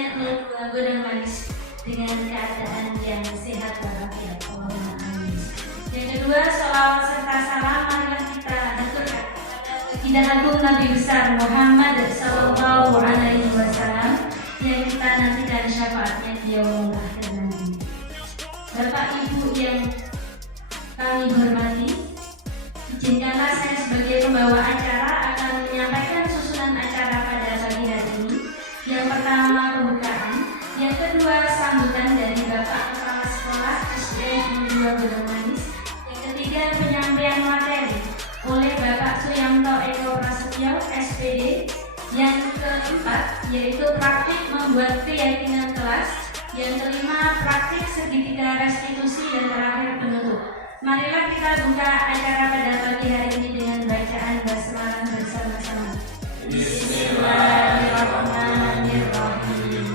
dan gudang manis dengan keadaan yang sehat walafiat. Allahumma amin. Yang kedua, sholawat serta salam marilah kita haturkan kepada baginda agung Nabi besar Muhammad sallallahu alaihi wasallam yang kita nantikan syafaatnya di yaumul akhir nanti. Bapak Ibu yang kami hormati, izinkanlah saya sebagai pembawa acara akan menyampaikan susunan acara pada pagi hari ini. Yang pertama pembukaan, yang kedua sambutan dari Bapak Kepala Sekolah SDN 2 Gudang Manis, yang ketiga penyampaian materi oleh Bapak Suyanto Eko Prasetyo SPD, yang keempat yaitu praktik membuat keyakinan kelas, yang kelima praktik segitiga restitusi, dan terakhir penutup. Marilah kita buka acara pada pagi hari ini dengan bacaan basmalah bersama-sama. Bismillahirrahmanirrahim.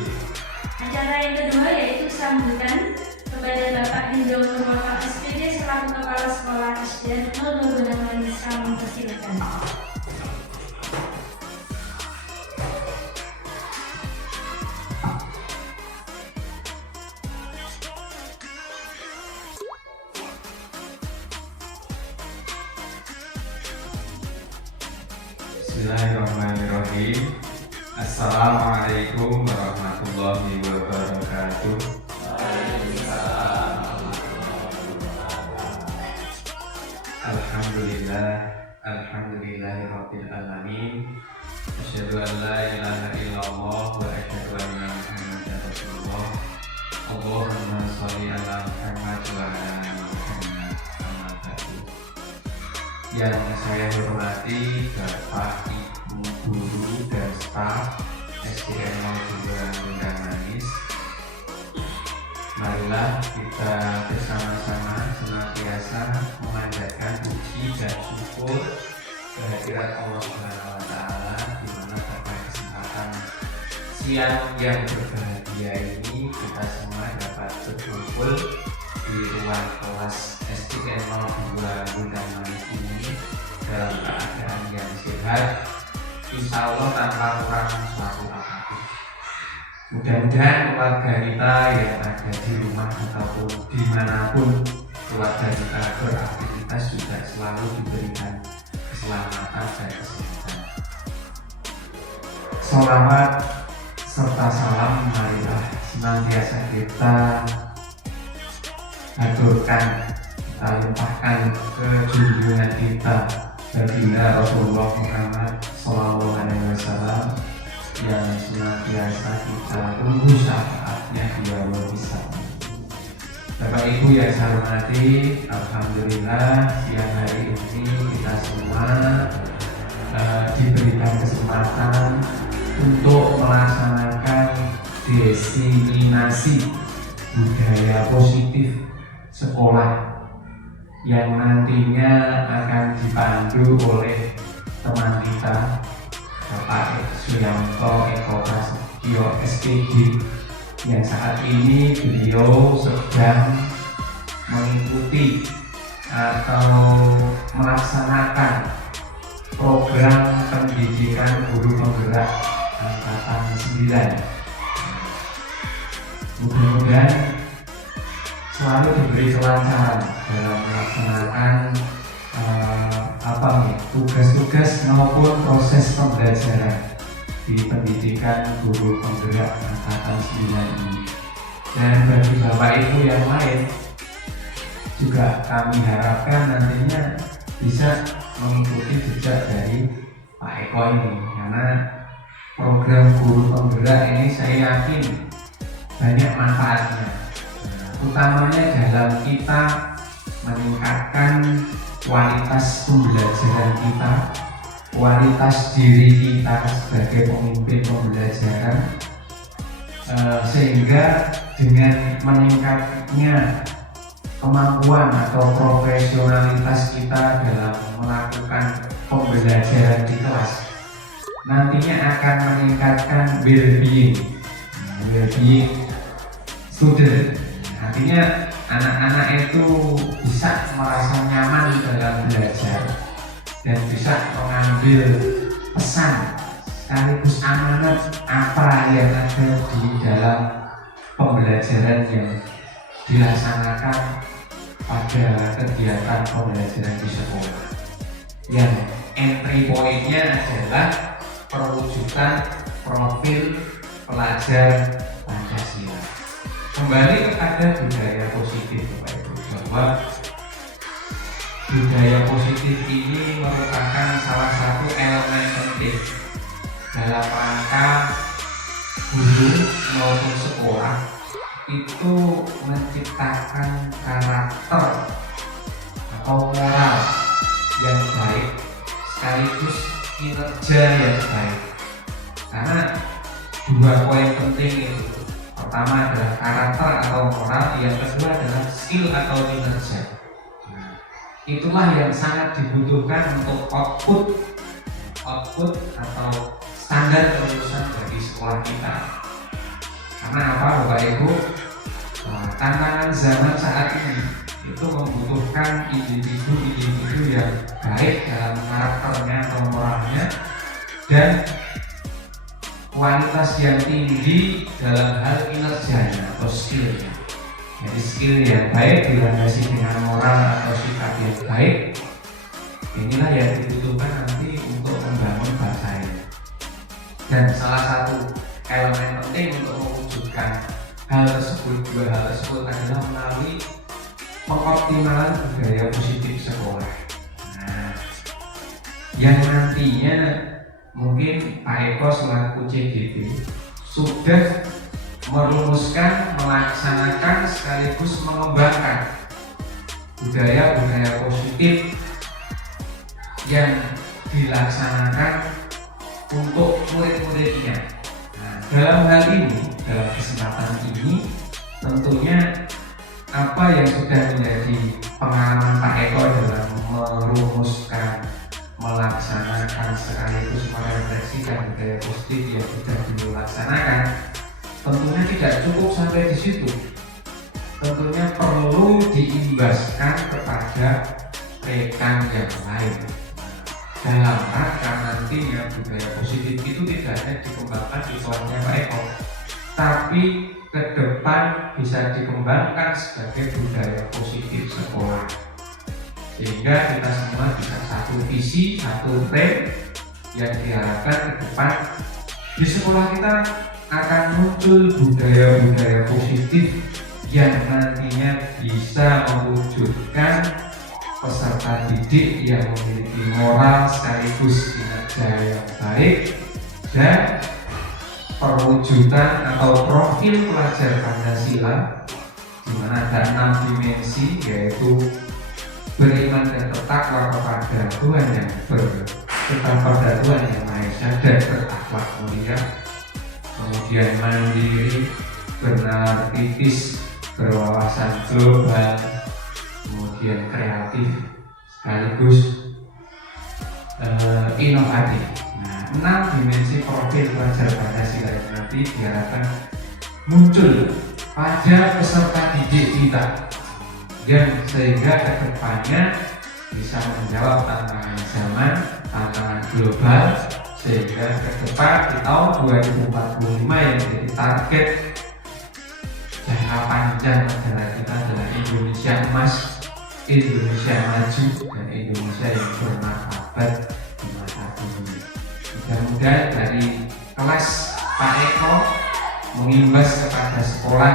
Acara yang kedua yaitu sambutan kepada Bapak Hendro Nurwala SPD selaku Kepala Sekolah SDN 02 Gudang Manis. Kami persilakan. Bismillahirrahmanirrahim. Assalamualaikum warahmatullahi wabarakatuh. Alhamdulillah, alhamdulillahirabbil alamin. Asyhadu an la ilaha illallah wa asyhadu anna Muhammadar Rasulullah. Allahumma shalli ala Muhammad wa ala ali Muhammad. Amma ba'du. Yang saya hormati Bapak, Ibu, guru dan staf SDN 02 Gudang Manis. Marilah kita bersama-sama senantiasa memanjatkan puji dan syukur kehadirat Allah Subhanahu wa Ta'ala, di mana pada kesempatan siang yang berbahagia ini kita semua dapat berkumpul di ruang kelas SDN 02 Gudang Manis ini dalam keadaan yang sehat, insya Allah tanpa kurang suatu apapun. Mudah-mudahan keluarga kita yang ada di rumah ataupun dimanapun keluarga kita beraktivitas juga selalu diberikan keselamatan dan kesehatan. Sholawat serta salam marilah senantiasa kita haturkan, kita limpahkan ke junjungan kita baginda Rasulullah Muhammad sallallahu alaihi wasallam yang senantiasa kita tunggu syafaatnya di yaumul hisab. Bapak Ibu yang saya hormati, alhamdulillah siang hari ini kita semua diberikan kesempatan untuk melaksanakan diseminasi budaya positif sekolah yang nantinya akan dipandu oleh teman kita Bapak Suyanto Eko Prasetyo SPD, yang saat ini beliau sedang mengikuti atau melaksanakan program pendidikan guru penggerak angkatan 9. Mudah-mudahan selalu diberi kelancaran dalam melaksanakan tugas-tugas maupun proses pembelajaran di pendidikan guru penggerak angkatan 9 ini. Dan bagi Bapak Ibu yang lain juga kami harapkan nantinya bisa mengikuti jejak dari Pak Eko ini, karena program guru penggerak ini saya yakin banyak manfaatnya, utamanya dalam kita meningkatkan kualitas pembelajaran kita, kualitas diri kita sebagai pemimpin pembelajaran, sehingga dengan meningkatnya kemampuan atau profesionalitas kita dalam melakukan pembelajaran di kelas, nantinya akan meningkatkan well-being student. Artinya anak-anak itu bisa merasa nyaman dalam belajar dan bisa mengambil pesan sekaligus amanat apa yang ada di dalam pembelajaran yang dilaksanakan pada kegiatan pembelajaran di sekolah. Yang entry point-nya adalah perwujudan profil pelajar Pancasila. Kembali kepada budaya positif, Bapak Ibu, bahwa budaya positif ini merupakan salah satu elemen penting dalam rangka guru maupun sekolah itu menciptakan karakter atau moral yang baik sekaligus kinerja yang baik. Karena dua poin penting itu, pertama adalah karakter atau moral, yang kedua adalah skill atau kinerja. Itulah yang sangat dibutuhkan untuk output atau standar kelulusan bagi sekolah kita. Karena apa, Bapak Ibu? Tantangan zaman saat ini itu membutuhkan individu yang baik dalam karakternya atau moralnya dan kualitas yang tinggi dalam hal kinerjanya atau skillnya. Jadi skill yang baik dilandasi dengan moral atau sikap yang baik, inilah yang dibutuhkan nanti untuk membangun bangsa ini. Dan salah satu elemen penting untuk mewujudkan dua hal tersebut adalah melalui pengoptimalan budaya positif sekolah. Nah, yang nantinya mungkin Pak Eko selaku CGD sudah merumuskan, melaksanakan sekaligus mengembangkan budaya-budaya positif yang dilaksanakan untuk murid-muridnya. Nah, dalam hal ini, dalam kesempatan ini, tentunya apa yang sudah menjadi pengalaman Pak Eko dalam merumuskan, melaksanakan sekaligus merefleksikan budaya positif yang sudah dilaksanakan, tentunya tidak cukup sampai di situ. Tentunya perlu diimbaskan kepada rekan yang lain. Dalam rangka nantinya budaya positif itu tidak hanya dikembangkan di sekolahnya Pak Eko, tapi ke depan bisa dikembangkan sebagai budaya positif sekolah. Sehingga kita semua bisa satu visi, satu tim yang diharapkan ke depan di sekolah kita akan muncul budaya-budaya positif yang nantinya bisa mewujudkan peserta didik yang memiliki moral sekaligus kinerja yang baik dan perwujudan atau profil pelajar Pancasila, di mana ada 6 dimensi, yaitu beriman dan bertakwa kepada Tuhan yang pada Tuhan yang Maha Esa dan berakhlak mulia, kemudian mandiri, benar, kritis, berwawasan global, kemudian kreatif, sekaligus inovatif. Nah, 6 dimensi profil pelajar Pancasila yang nanti diharapkan muncul pada peserta didik kita, yang sehingga kedepannya bisa menjawab tantangan zaman, tantangan global, sehingga ke depan di tahun 2045 yang menjadi target jangka panjang negara kita adalah Indonesia emas, Indonesia maju, dan Indonesia yang bermartabat di masa dunia. Mudah-mudahan dari kelas Pak Eko mengimbas kepada sekolah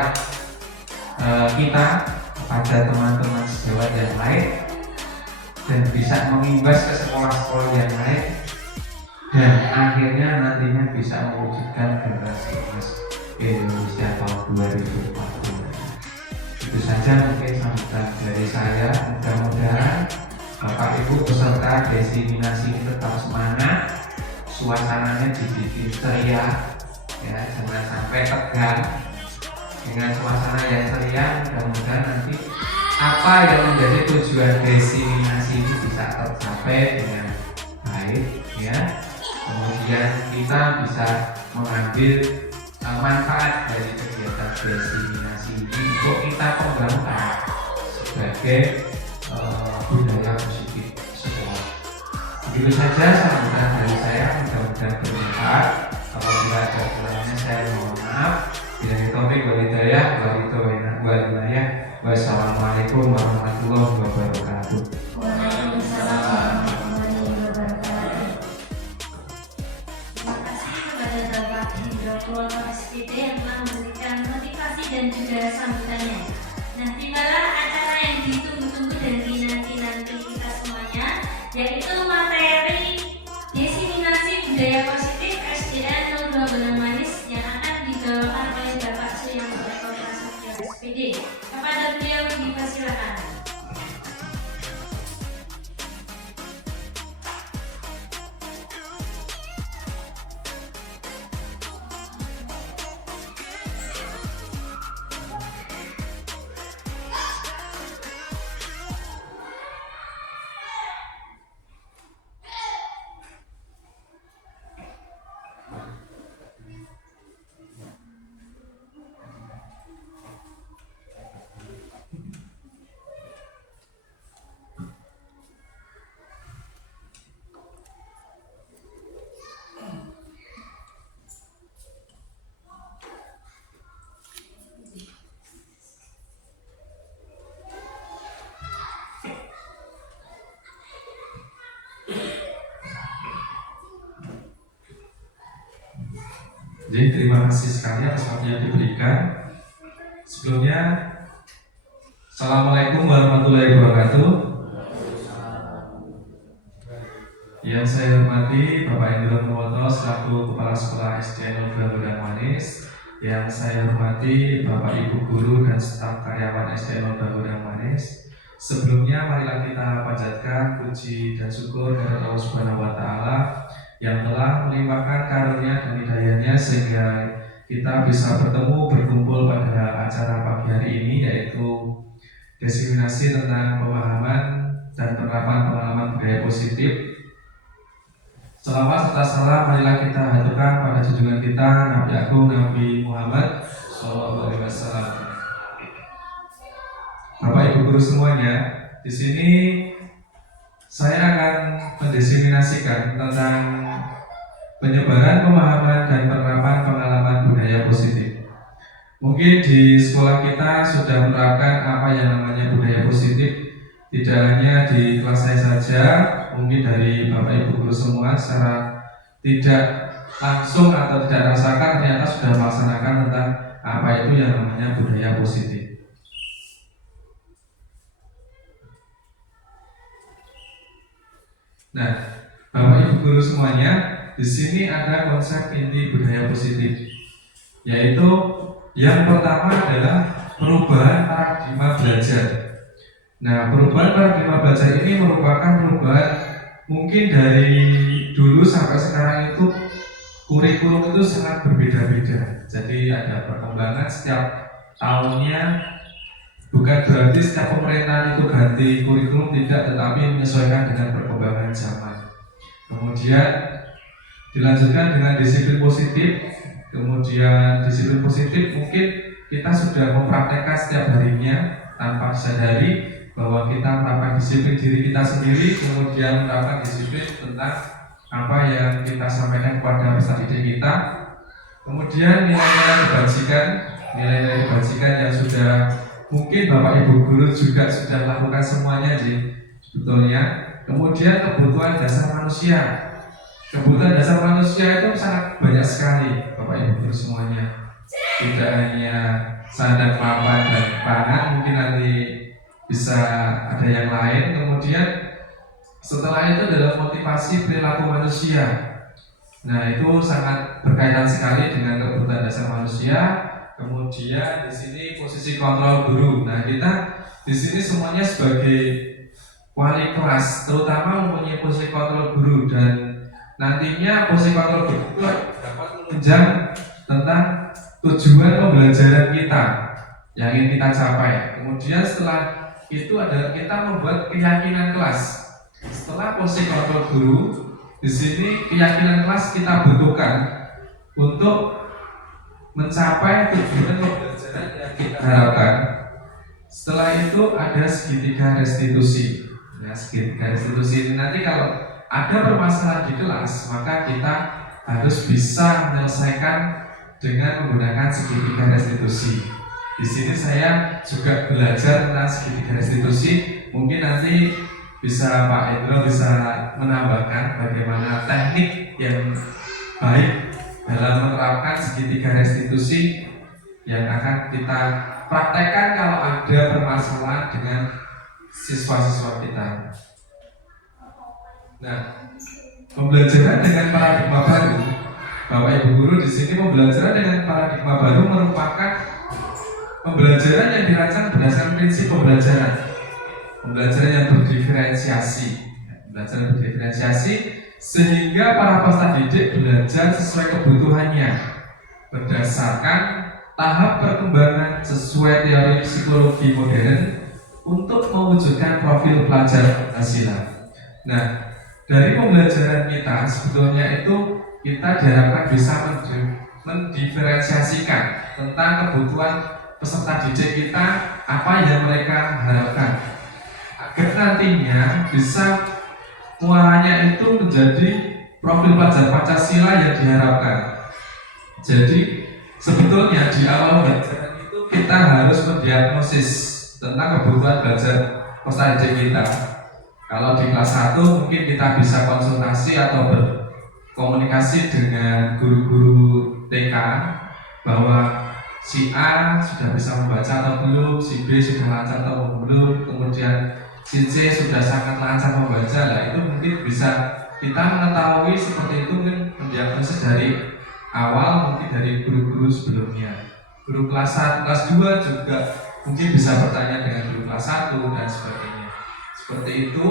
kita, kepada teman-teman sejawat yang lain, dan bisa mengimbas ke sekolah-sekolah yang lain, dan akhirnya nantinya bisa mewujudkan generasi emas Indonesia tahun 2040. Itu saja mungkin sambutan dari saya. Mudah-mudahan Bapak Ibu peserta desiminasi ini tetap semangat, suasananya dibikin ceria, ya, jangan sampai tegang. Dengan suasana yang ceria, mudah-mudahan nanti apa yang menjadi tujuan desiminasi ini bisa tercapai dengan baik, ya. Kemudian kita bisa mengambil manfaat dari kegiatan desiminasi ini untuk kita kembangkan sebagai budaya positif sekolah. Begitu saja sambutan dari saya, mudah-mudahan bermanfaat. bermanfaat. Apabila ada kurangnya saya mohon maaf. Bila topik wal hidayah wal hidayah. Wassalamualaikum warahmatullahi wabarakatuh. Waalaikumsalam warahmatullahi wabarakatuh. Terima kasih kepada Bapak Hendro SPD yang telah memberikan motivasi dan juga sambutannya. Nah, tibalah acara yang ditunggu-tunggu dan dinanti-nanti kita semuanya, yaitu materi diseminasi budaya positif SDN 02 Bonangmanis yang akan dibawakan oleh Bapak Suyanto Eko Prasetyo SPD. Kepada beliau dipersilakan. Jadi terima kasih sekali atas waktu yang diberikan. Sebelumnya, Assalamualaikum warahmatullahi wabarakatuh. Yang saya hormati Bapak Hendro Purwoto selaku Kepala Sekolah SDN 02 Bonangmanis. Yang saya hormati Bapak Ibu Guru dan staf karyawan SDN 02 Bonangmanis. Sebelumnya marilah kita panjatkan puji dan syukur kepada Allah Subhanahu wa Ta'ala yang telah melimpahkan karunia dan hidayahnya sehingga kita bisa berkumpul pada acara pagi hari ini, yaitu diseminasi tentang pemahaman dan penerapan pengalaman budaya positif. Selawat serta salam marilah kita haturkan pada junjungan kita Nabi Agung Nabi Muhammad SAW. Bapak Ibu Guru semuanya, di sini saya akan mendiseminasikan tentang penyebaran pemahaman dan penerapan pengalaman budaya positif. Mungkin di sekolah kita sudah menerapkan apa yang namanya budaya positif, tidak hanya di kelas saya saja, mungkin dari Bapak Ibu Guru semua secara tidak langsung atau tidak rasakan ternyata sudah melaksanakan tentang apa itu yang namanya budaya positif. Nah, Bapak Ibu Guru semuanya, di sini ada konsep inti budaya positif, yaitu yang pertama adalah perubahan paradigma belajar. Nah, perubahan paradigma belajar ini merupakan perubahan mungkin dari dulu sampai sekarang itu kurikulum itu sangat berbeda-beda. Jadi ada perkembangan setiap tahunnya. Bukan berarti setiap pemerintahan itu ganti kurikulum, tidak, tetapi menyesuaikan dengan perkembangan zaman. Kemudian dilanjutkan dengan disiplin positif. Kemudian disiplin positif mungkin kita sudah mempraktekkan setiap harinya tanpa disadari bahwa kita menerapkan disiplin diri kita sendiri, kemudian menerapkan disiplin tentang apa yang kita sampaikan kepada peserta didik kita. Kemudian nilai-nilai kebajikan yang sudah mungkin Bapak Ibu Guru juga sudah melakukan semuanya sih sebetulnya. Kemudian kebutuhan dasar manusia. Kebutuhan dasar manusia itu sangat banyak sekali Bapak Ibu Guru semuanya. Tidak hanya sandang, papan, dan pangan, mungkin nanti bisa ada yang lain. Kemudian setelah itu adalah motivasi perilaku manusia. Nah, itu sangat berkaitan sekali dengan kebutuhan dasar manusia. Kemudian di sini posisi kontrol guru. Nah, kita di sini semuanya sebagai wali kelas, terutama mempunyai posisi kontrol guru, dan nantinya posisi kontrol guru itu dapat menunjang tentang tujuan pembelajaran kita yang ingin kita capai. Kemudian setelah itu adalah kita membuat keyakinan kelas. Setelah posisi kontrol guru, di sini keyakinan kelas kita butuhkan untuk mencapai tujuan pembelajaran yang kita harapkan. Setelah itu ada segitiga restitusi. Ya, segitiga restitusi ini nanti kalau ada permasalahan di kelas, maka kita harus bisa menyelesaikan dengan menggunakan segitiga restitusi. Di sini saya juga belajar tentang segitiga restitusi. Mungkin nanti bisa Pak Endro bisa menambahkan bagaimana teknik yang baik dalam menerapkan segitiga restitusi yang akan kita praktekkan kalau ada permasalahan dengan siswa-siswa kita. Nah, pembelajaran dengan paradigma baru, Bapak Ibu guru di sini pembelajaran dengan paradigma baru merupakan pembelajaran yang dirancang berdasarkan prinsip pembelajaran. Pembelajaran yang berdiferensiasi sehingga para peserta didik belajar sesuai kebutuhannya berdasarkan tahap perkembangan sesuai teori psikologi modern untuk mewujudkan profil pelajar Pancasila. Nah, dari pembelajaran kita sebetulnya itu kita diharapkan bisa mendiferensiasikan tentang kebutuhan peserta didik kita, apa yang mereka harapkan, agar nantinya bisa muaranya itu menjadi profil pelajar Pancasila yang diharapkan. Jadi sebetulnya di awal pembelajaran itu kita harus mendiagnosis tentang kebutuhan belajar peserta didik kita. Kalau di kelas 1 mungkin kita bisa konsultasi atau berkomunikasi dengan guru-guru TK bahwa si A sudah bisa membaca atau belum, si B sudah lancar atau belum, kemudian si C sudah sangat lancar membaca. Lah itu mungkin bisa kita mengetahui seperti itu, mungkin mendiagnosis dari awal, mungkin dari guru-guru sebelumnya. Guru kelas 1, kelas 2 juga mungkin bisa bertanya dengan guru kelas 1 dan sebagainya. Seperti itu.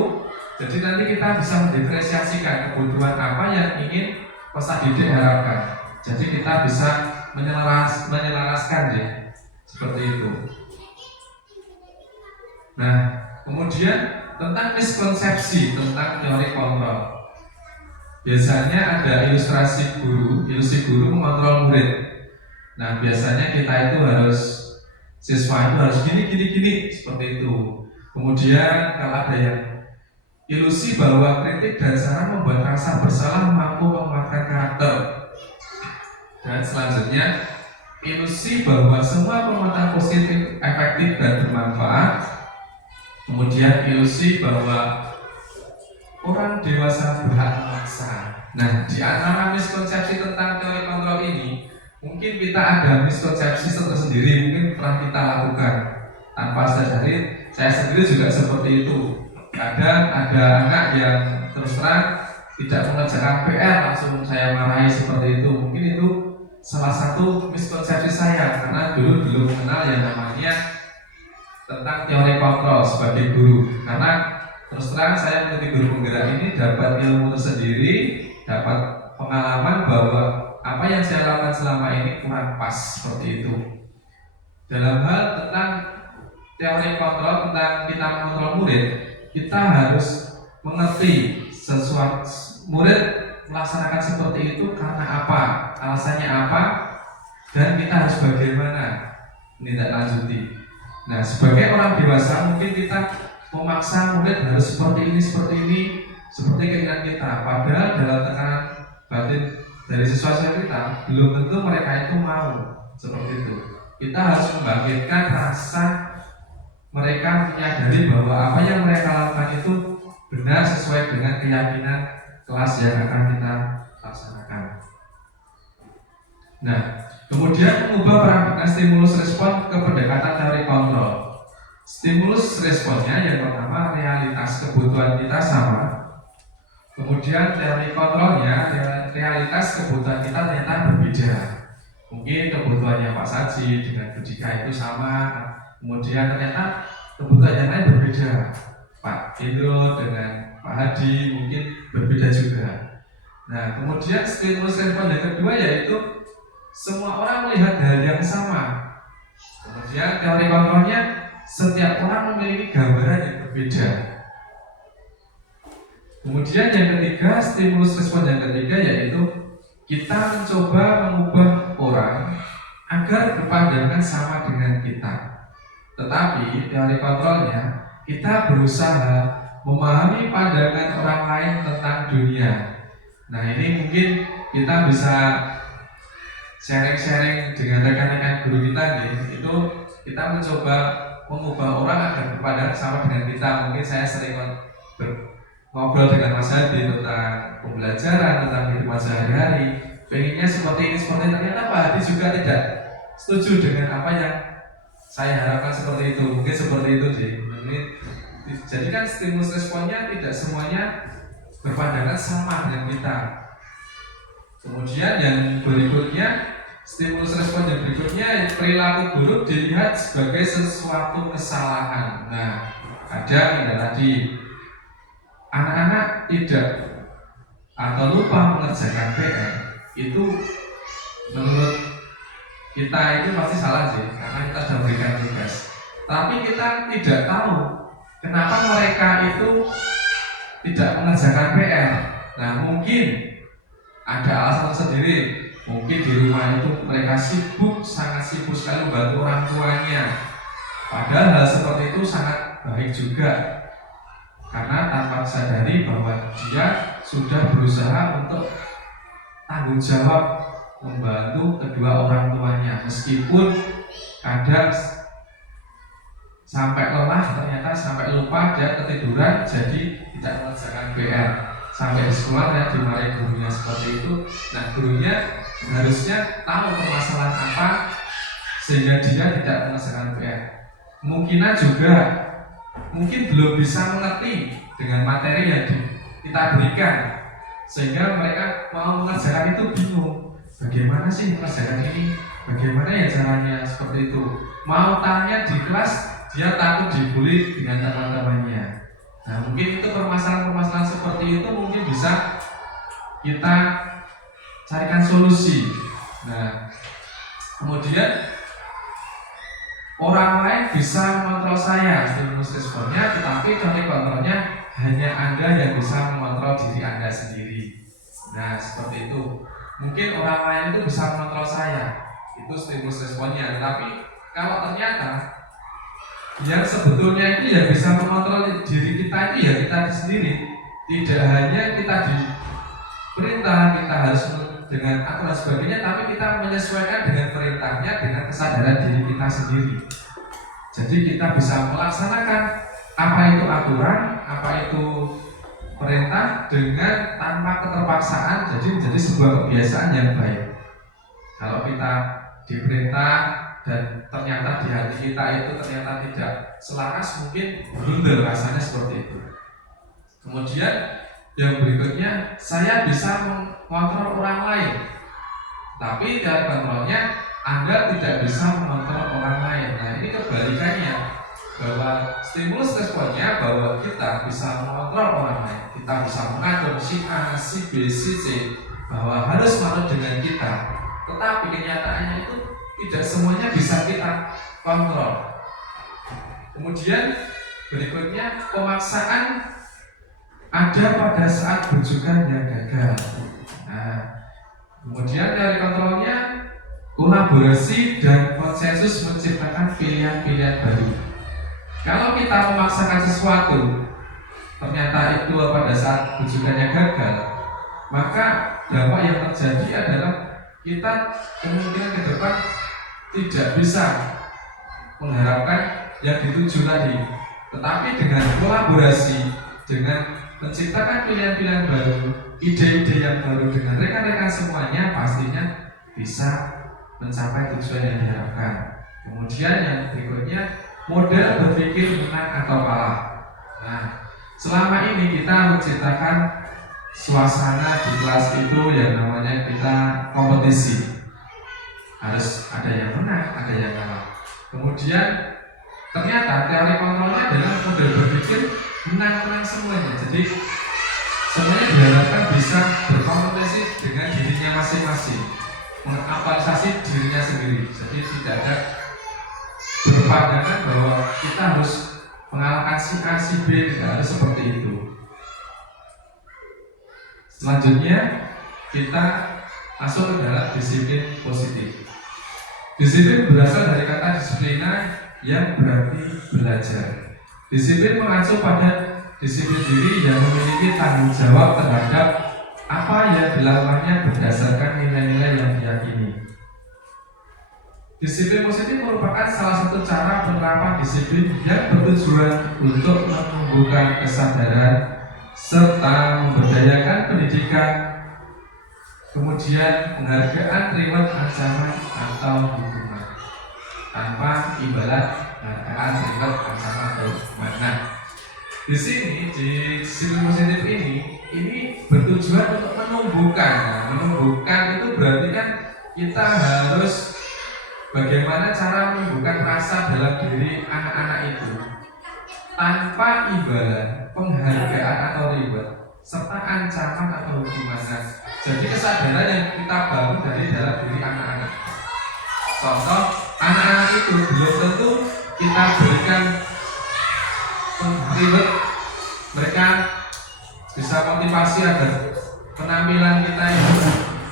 Jadi nanti kita bisa mendiferensiasikan kebutuhan apa yang ingin peserta didik harapkan. Jadi kita bisa menyelaraskan ya, seperti itu. Nah, kemudian tentang miskonsepsi tentang teori kontrol. Biasanya ada ilustrasi guru mengontrol murid. Nah, biasanya kita itu harus, siswa itu harus gini seperti itu. Kemudian kalau ada yang ilusi bahwa kritik dan saran membuat rasa bersalah mampu menguatkan karakter. Dan selanjutnya, ilusi bahwa semua penguatan positif efektif dan bermanfaat. Kemudian ilusi bahwa orang dewasa berhak memaksa. Nah, di antara miskonsepsi tentang teori kontrol ini, mungkin kita ada miskonsepsi tersendiri, mungkin pernah kita lakukan tanpa sadari. Saya sendiri juga seperti itu. Kadang ada anak yang terus terang tidak mengerjakan PR, langsung saya marahi seperti itu. Mungkin itu salah satu miskonsepsi saya, karena dulu belum mengenal yang namanya tentang teori kontrol sebagai guru. Karena terus terang saya menjadi guru penggerak ini dapat ilmu tersendiri, dapat pengalaman bahwa apa yang saya lakukan selama ini kurang pas seperti itu. Dalam hal tentang teori kontrol, tentang kita mengontrol murid, kita harus mengerti sesuatu murid melaksanakan seperti itu karena apa, alasannya apa, dan kita harus bagaimana menindaklanjuti. Nah, sebagai orang dewasa mungkin kita memaksa murid harus seperti ini, seperti keinginan kita. Padahal dalam tekanan batin dari siswa kita belum tentu mereka itu mau seperti itu. Kita harus membangkitkan rasa mereka menyadari bahwa apa yang mereka lakukan itu benar sesuai dengan keyakinan kelas yang akan kita laksanakan. Nah, kemudian mengubah paradigma stimulus respon ke pendekatan teori kontrol. Stimulus responnya yang pertama, realitas kebutuhan kita sama. Kemudian teori kontrolnya, realitas kebutuhan kita ternyata berbeda. Mungkin kebutuhannya Pak Saji dengan Budika itu sama, kemudian ternyata kebutuhan yang lain berbeda. Pak Indro dengan Pak Hadi mungkin berbeda juga. Nah, kemudian stimulus respon yang kedua yaitu semua orang melihat hal yang sama. Kemudian teori kontrolnya, setiap orang memiliki gambaran yang berbeda. Kemudian yang ketiga, stimulus respon yang ketiga yaitu kita mencoba mengubah orang agar berpandangan sama dengan kita. Tetapi teori kontrolnya, kita berusaha memahami pandangan orang lain tentang dunia. Nah, ini mungkin kita bisa sharing-sharing dengan rekan-rekan guru kita nih, itu kita mencoba mengubah orang agar berpandangan sama dengan kita. Mungkin saya sering ngobrol dengan Mas Hadi tentang pembelajaran, tentang kehidupan sehari-hari, pengennya seperti ini, seperti ternyata Pak Hadi juga tidak setuju dengan apa yang saya harapkan seperti itu. Mungkin seperti itu sih. Jadi kan stimulus responnya tidak semuanya berpandangan sama dengan kita. Kemudian yang berikutnya, stimulus respon yang berikutnya, perilaku buruk dilihat sebagai sesuatu kesalahan. Nah, ada yang tadi anak-anak tidak atau lupa mengerjakan PR, itu menurut kita itu pasti salah sih, karena kita sudah berikan tugas. Tapi kita tidak tahu kenapa mereka itu tidak mengerjakan PR. Nah, mungkin ada alasan sendiri. Mungkin di rumah itu mereka sibuk, sangat sibuk sekali membantu orang tuanya. Padahal hal seperti itu sangat baik juga, karena tanpa sadari bahwa dia sudah berusaha untuk tanggung jawab membantu kedua orang tuanya. Meskipun kadang sampai lelah, ternyata sampai lupa, dia ketiduran, jadi tidak mengerjakan PR. Sampai di sekolah dan dimarahi gurunya seperti itu. Nah, gurunya harusnya tahu permasalahan apa sehingga dia tidak mengerjakan PR. Kemungkinan juga mungkin belum bisa mengerti dengan materi yang kita berikan, sehingga mereka mau mengerjakan itu bingung. Bagaimana sih mengerjakan ini? Bagaimana ya caranya seperti itu? Mau tanya di kelas, dia takut dibully dengan teman-temannya. Nah, mungkin itu permasalahan-permasalahan seperti itu mungkin bisa kita carikan solusi. Nah, kemudian orang lain bisa mengontrol saya, stimulus responnya, tetapi teknik kontrolnya hanya Anda yang bisa mengontrol diri Anda sendiri. Nah, seperti itu. Mungkin orang lain itu bisa mengontrol saya, itu stimulus responnya. Tapi kalau ternyata yang sebetulnya itu yang bisa mengontrol diri kita itu ya kita sendiri. Tidak hanya kita diperintah, kita harus dengan aturan sebagainya, tapi kita menyesuaikan dengan perintahnya dengan kesadaran diri kita sendiri. Jadi kita bisa melaksanakan apa itu aturan, apa itu perintah dengan tanpa keterpaksaan, jadi menjadi sebuah kebiasaan yang baik. Kalau kita diperintah dan ternyata di hati kita itu ternyata tidak selaras, mungkin blunder rasanya seperti itu. Kemudian yang berikutnya, saya bisa mengontrol orang lain, tapi dari kontrolnya Anda tidak bisa mengontrol orang lain. Nah, ini kebalikannya, bahwa stimulus responnya bahwa kita bisa mengontrol orang lain, kita bisa mengatur si A, si B, si C bahwa harus manut dengan kita. Tetapi kenyataannya itu tidak semuanya bisa kita kontrol. Kemudian berikutnya, pemaksaan ada pada saat rujukan yang gagal. Nah, kemudian dari kontrolnya, kolaborasi dan konsensus menciptakan pilihan-pilihan baru. Kalau kita memaksakan sesuatu, ternyata itu pada saat rujukannya gagal, maka dampak yang terjadi adalah kita kemungkinan ke depan tidak bisa mengharapkan yang dituju tadi. Tetapi dengan kolaborasi, dengan menciptakan pilihan-pilihan baru, ide-ide yang baru dengan rekan-rekan semuanya, pastinya bisa mencapai tujuan yang diharapkan. Kemudian yang berikutnya, model berpikir menang atau kalah. Nah, selama ini kita menciptakan suasana di kelas itu yang namanya kita kompetisi. Harus ada yang menang, ada yang kalah. Kemudian ternyata teori kontrolnya adalah model berpikir menang-menang semuanya. Jadi semuanya diharapkan bisa berkompetisi dengan dirinya masing-masing, mengaktualisasi dirinya sendiri. Jadi tidak ada berpandangan bahwa kita harus mengalahkan si A, si B, tidak harus seperti itu. Selanjutnya kita masuk ke dalam disiplin positif. Disiplin berasal dari kata disiplina yang berarti belajar. Disiplin mengacu pada disiplin diri yang memiliki tanggung jawab terhadap apa yang dilakukannya berdasarkan nilai-nilai yang diyakini. Disiplin positif merupakan salah satu cara penerapan disiplin yang bertujuan untuk menumbuhkan kesadaran serta memberdayakan pendidikan, kemudian penghargaan, reward, ancaman atau hukuman tanpa imbalan penghargaan, reward, ancaman atau hukuman. Nah, di sini di disiplin positif ini bertujuan untuk menumbuhkan. Nah, menumbuhkan itu berarti kan kita harus bagaimana cara menumbuhkan rasa dalam diri anak-anak itu tanpa imbalan, penghargaan atau reward, serta ancaman atau hukuman. Nah, jadi kesadaran yang kita bangun dari dalam diri anak-anak. Contoh, anak-anak itu belum tentu kita berikan reward, mereka bisa motivasi agar penampilan kita itu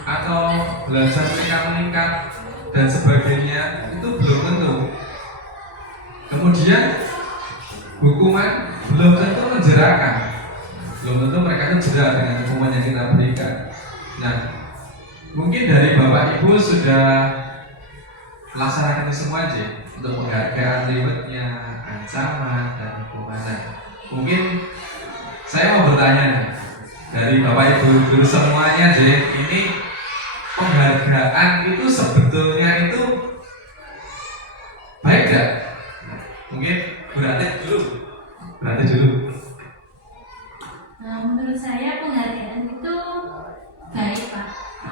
atau belajar mereka meningkat dan sebagainya, itu belum tentu. Kemudian hukuman belum tentu menjerakan, belum tentu mereka itu jerah dengan hukuman yang kita berikan. Nah, mungkin dari Bapak Ibu sudah melaksanakan itu semua aja untuk penghargaan, rewardnya, ancaman dan hukuman. Mungkin saya mau bertanya nih, dari Bapak Ibu guru semuanya aja, ini penghargaan itu sebetulnya itu baik gak? Mungkin berarti dulu. Menurut saya penghargaan itu baik, Pak,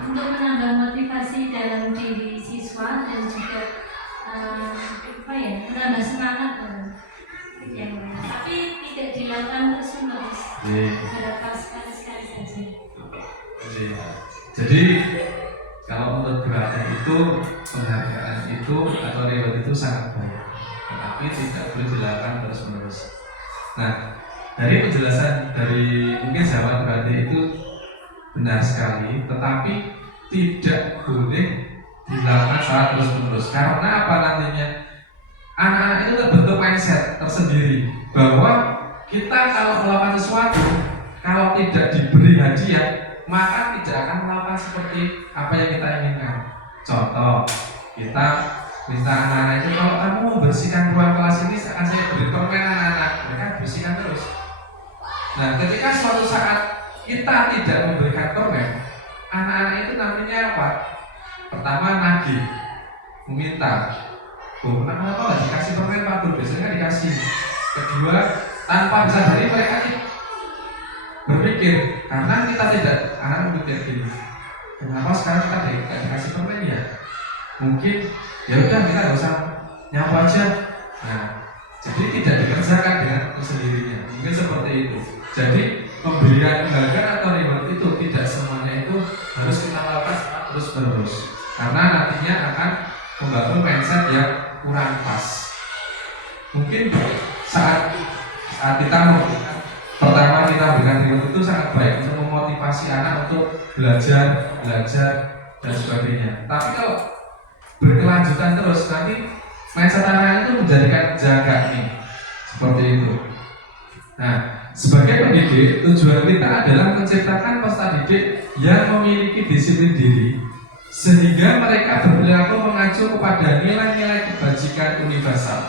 untuk menambah motivasi dalam diri siswa dan juga menambah semangat yang lain. Tapi tidak dilakukan terus-menerus, beberapa sekali-sekali saja. Jadi kalau menurut berarti itu penghargaan itu atau reward itu sangat baik, tetapi tidak boleh dilakukan terus-menerus. Nah, dari penjelasan dari mungkin sahabat berarti itu benar sekali, tetapi tidak boleh dilakukan secara terus-menerus. Karena apa nantinya? Anak-anak itu terbentuk mindset tersendiri bahwa kita kalau melakukan sesuatu, kalau tidak diberi hadiah, maka tidak akan melakukan seperti apa yang kita inginkan. Contoh, kita minta anak-anak itu, kalau kamu membersihkan ruang kelas ini, akan saya beri permen anak-anak, mereka bersihkan terus. Nah, ketika suatu saat kita tidak memberikan permen, anak-anak itu nantinya apa? Pertama, nagih, meminta. Kenapa nggak dikasih permen Pak Guru? Biasanya kan dikasih. Kedua, tanpa disadari mereka berpikir, karena kita tidak, anak berpikir gini, kenapa sekarang kita tidak dikasih permen ya? Mungkin ya udah kita nggak usah nyapu aja. Nah, jadi tidak dikerjakan dengan sendirinya. Mungkin seperti itu. Jadi pemberian penghargaan atau reward itu tidak semuanya itu harus kita lakukan terus-menerus, karena nantinya akan membangun mindset yang kurang pas. Mungkin saat kita pertama kita berikan reward itu sangat baik untuk memotivasi anak untuk belajar dan sebagainya. Tapi kalau berkelanjutan terus, nanti mindset anak itu menjadikan jaga nih, seperti itu. Nah, sebagai pendidik, tujuan kita adalah menciptakan peserta didik yang memiliki disiplin diri, sehingga mereka berperilaku mengacu kepada nilai-nilai kebajikan universal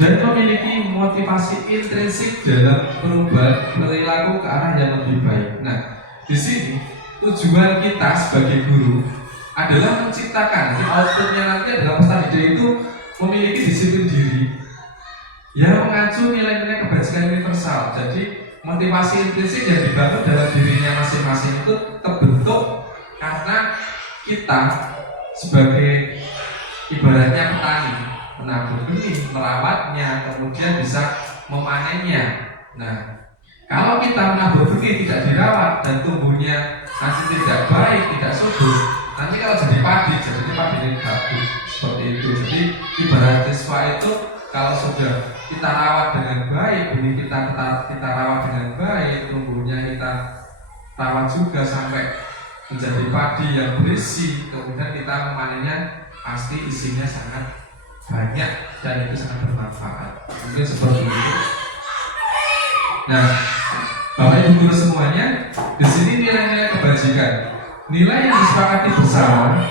dan memiliki motivasi intrinsik dalam perubahan perilaku ke arah yang lebih baik. Nah, di sini tujuan kita sebagai guru adalah menciptakan, outputnya nanti adalah peserta didik itu memiliki disiplin diri yang mengacu nilai-nilai kebajikan universal. Jadi motivasi intrinsik yang dibangun dalam dirinya masing-masing itu terbentuk karena kita sebagai ibaratnya petani, menabur benih, merawatnya, kemudian bisa memanennya. Nah, kalau kita menabur benih tidak dirawat dan tumbuhnya nanti tidak baik, tidak subur, nanti kalau jadi padi ini bagus, seperti itu. Jadi ibarat siswa itu kalau sudah kita rawat dengan baik, benih kita rawat dengan baik, tumbuhnya kita rawat juga sampai menjadi padi yang berisi, kemudian kita memanennya pasti isinya sangat banyak dan itu sangat bermanfaat. Mungkin seperti itu. Nah, Bapak Ibu guru semuanya, di sini nilai-nilai kebajikan, nilai yang disepakati bersama,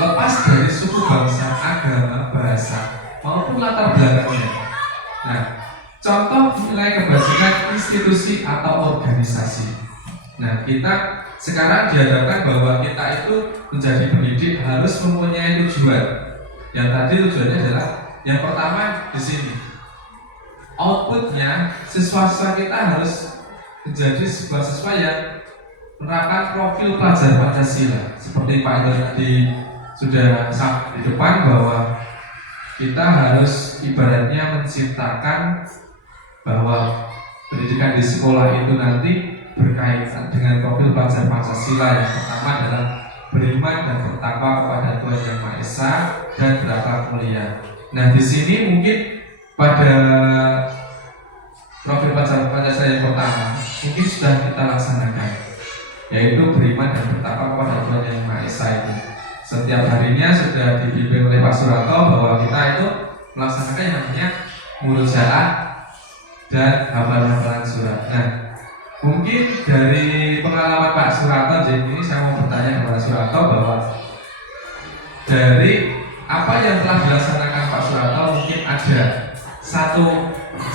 lepas dari suku bangsa, agama, bahasa, maupun latar belakangnya. Nah, contoh nilai kebajikan institusi atau organisasi. Nah, kita sekarang dihadapkan bahwa kita itu menjadi pendidik harus mempunyai tujuan. Yang tadi tujuannya adalah yang pertama di sini. Outputnya siswa-siswa kita harus menjadi sebuah siswa yang menerapkan profil pelajar Pancasila. Seperti Pak Ito tadi sudah sampaikan di depan bahwa kita harus ibaratnya menciptakan bahwa pendidikan di sekolah itu nanti berkaitan dengan profil pelajar Pancasila. Yang pertama adalah beriman dan bertakwa kepada Tuhan Yang Maha Esa dan berakhlak mulia. Nah, di sini mungkin pada profil pelajar Pancasila yang pertama mungkin sudah kita laksanakan, yaitu beriman dan bertakwa kepada Tuhan Yang Maha Esa itu. Setiap harinya sudah dibimbing oleh Pak Surato bahwa kita itu melaksanakan yang namanya murojaah dan hafalan surat. Nah, mungkin dari pengalaman Pak Surato, jadi ini saya mau bertanya kepada Surato bahwa dari apa yang telah dilaksanakan Pak Surato mungkin ada satu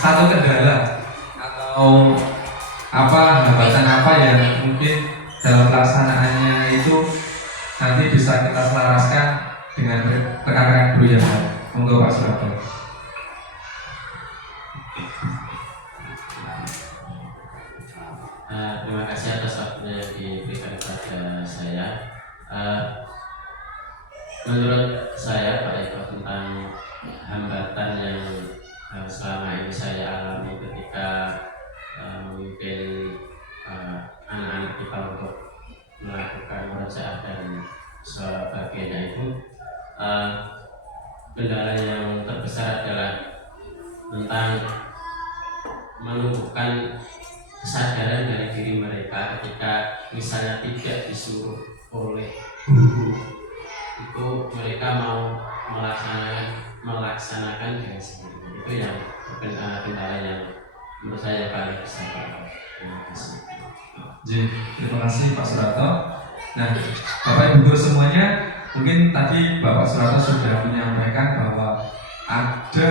kendala atau apa hambatan apa yang mungkin dalam pelaksanaannya itu nanti bisa kita selaraskan dengan rekan-rekan guru yang lain. Monggo Pak Surato. Terima kasih atas waktunya yang diberikan kepada saya. Menurut saya Pak Eko tentang hambatan yang selama ini saya alami ketika memimpin anak-anak kita untuk melakukan murojaah dan sebagainya itu, kendala yang terbesar adalah tentang menumbuhkan kesadaran dari diri mereka ketika misalnya tidak disuruh oleh guru itu mereka mau melaksanakan dengan sendiri. Itu yang kendala yang menurut saya paling besar. Terima kasih. Terima kasih Pak Surato. Nah, Bapak Ibu guru semuanya, mungkin tadi Bapak Surato sudah menyampaikan bahwa ada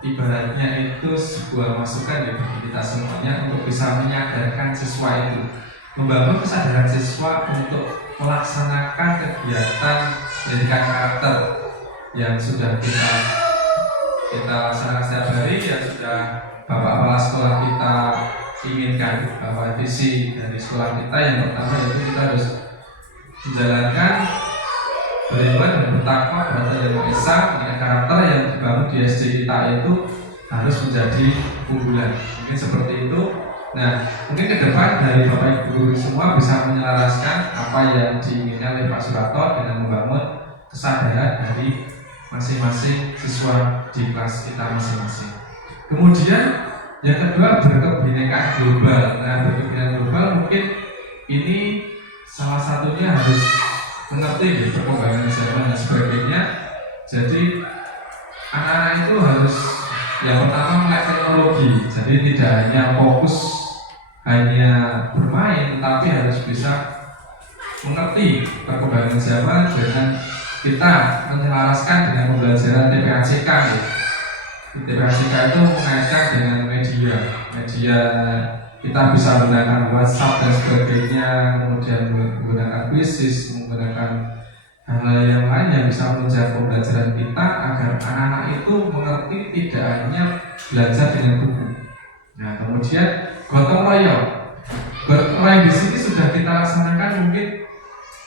ibaratnya itu sebuah masukan ya bagi kita semuanya untuk bisa menyadarkan siswa itu, membangun kesadaran siswa untuk melaksanakan kegiatan pendidikan karakter yang sudah kita laksanakan setiap hari, yang sudah Bapak Kepala Sekolah kita inginkan, bahwa visi dari sekolah kita yang pertama yaitu kita harus menjalankan beriman dan bertakwa kepada Tuhan Yang Maha Esa dengan karakter yang dibangun di SD kita itu harus menjadi unggulan. Mungkin seperti itu. Nah, mungkin ke depan dari Bapak Ibu guru semua bisa menyelaraskan apa yang diinginkan oleh Pak Surato dengan membangun kesadaran dari masing-masing siswa di kelas kita masing-masing. Kemudian yang kedua, berkebinekaan global. Nah, berkebinekaan global mungkin ini salah satunya harus mengerti ya, perkembangan zaman dan sebagainya. Jadi anak-anak itu harus yang pertama melek teknologi. Jadi tidak hanya fokus hanya bermain, tapi harus bisa mengerti perkembangan zaman dengan kita menyelaraskan dengan pembelajaran TPACK ya. TPACK itu mengaitkan dengan media kita bisa menggunakan WhatsApp dan sebagainya, kemudian menggunakan Quizizz, menggunakan hal-hal yang lain yang bisa menunjang pembelajaran kita agar anak-anak itu mengerti tidak hanya belajar dengan buku. Nah, kemudian gotong royong. Gotong royong di sini sudah kita laksanakan mungkin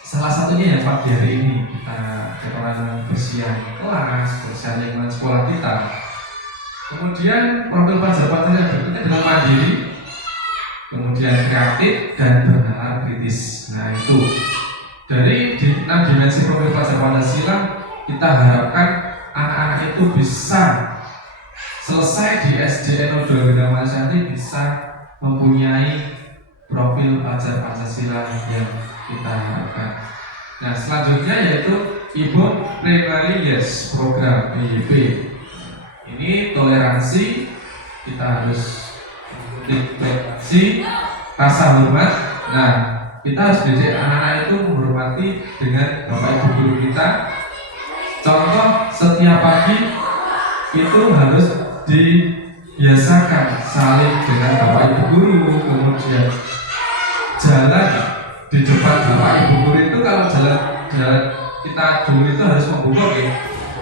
salah satunya yang pagi hari ini kita keperluan bersihan kelas, bersihan lingkungan sekolah kita. Kemudian profil pelajar yang berikutnya adalah mandiri, kemudian kreatif dan bernalar kritis. Nah, itu dari 6 dimensi profil pelajar Pancasila kita harapkan anak-anak itu bisa selesai di SDN 02 nanti bisa mempunyai profil pelajar Pancasila yang kita harapkan. Nah, selanjutnya yaitu Ibu Primary Years Program IYP. Ini toleransi, kita harus toleransi, rasa hormat. Nah, kita harus didik anak-anak itu menghormati dengan bapak ibu guru kita. Contoh, setiap pagi itu harus dibiasakan saling dengan bapak ibu guru. Kemudian jalan di depan bapak ibu guru itu, kalau jalan kita dulu itu harus membuka ya.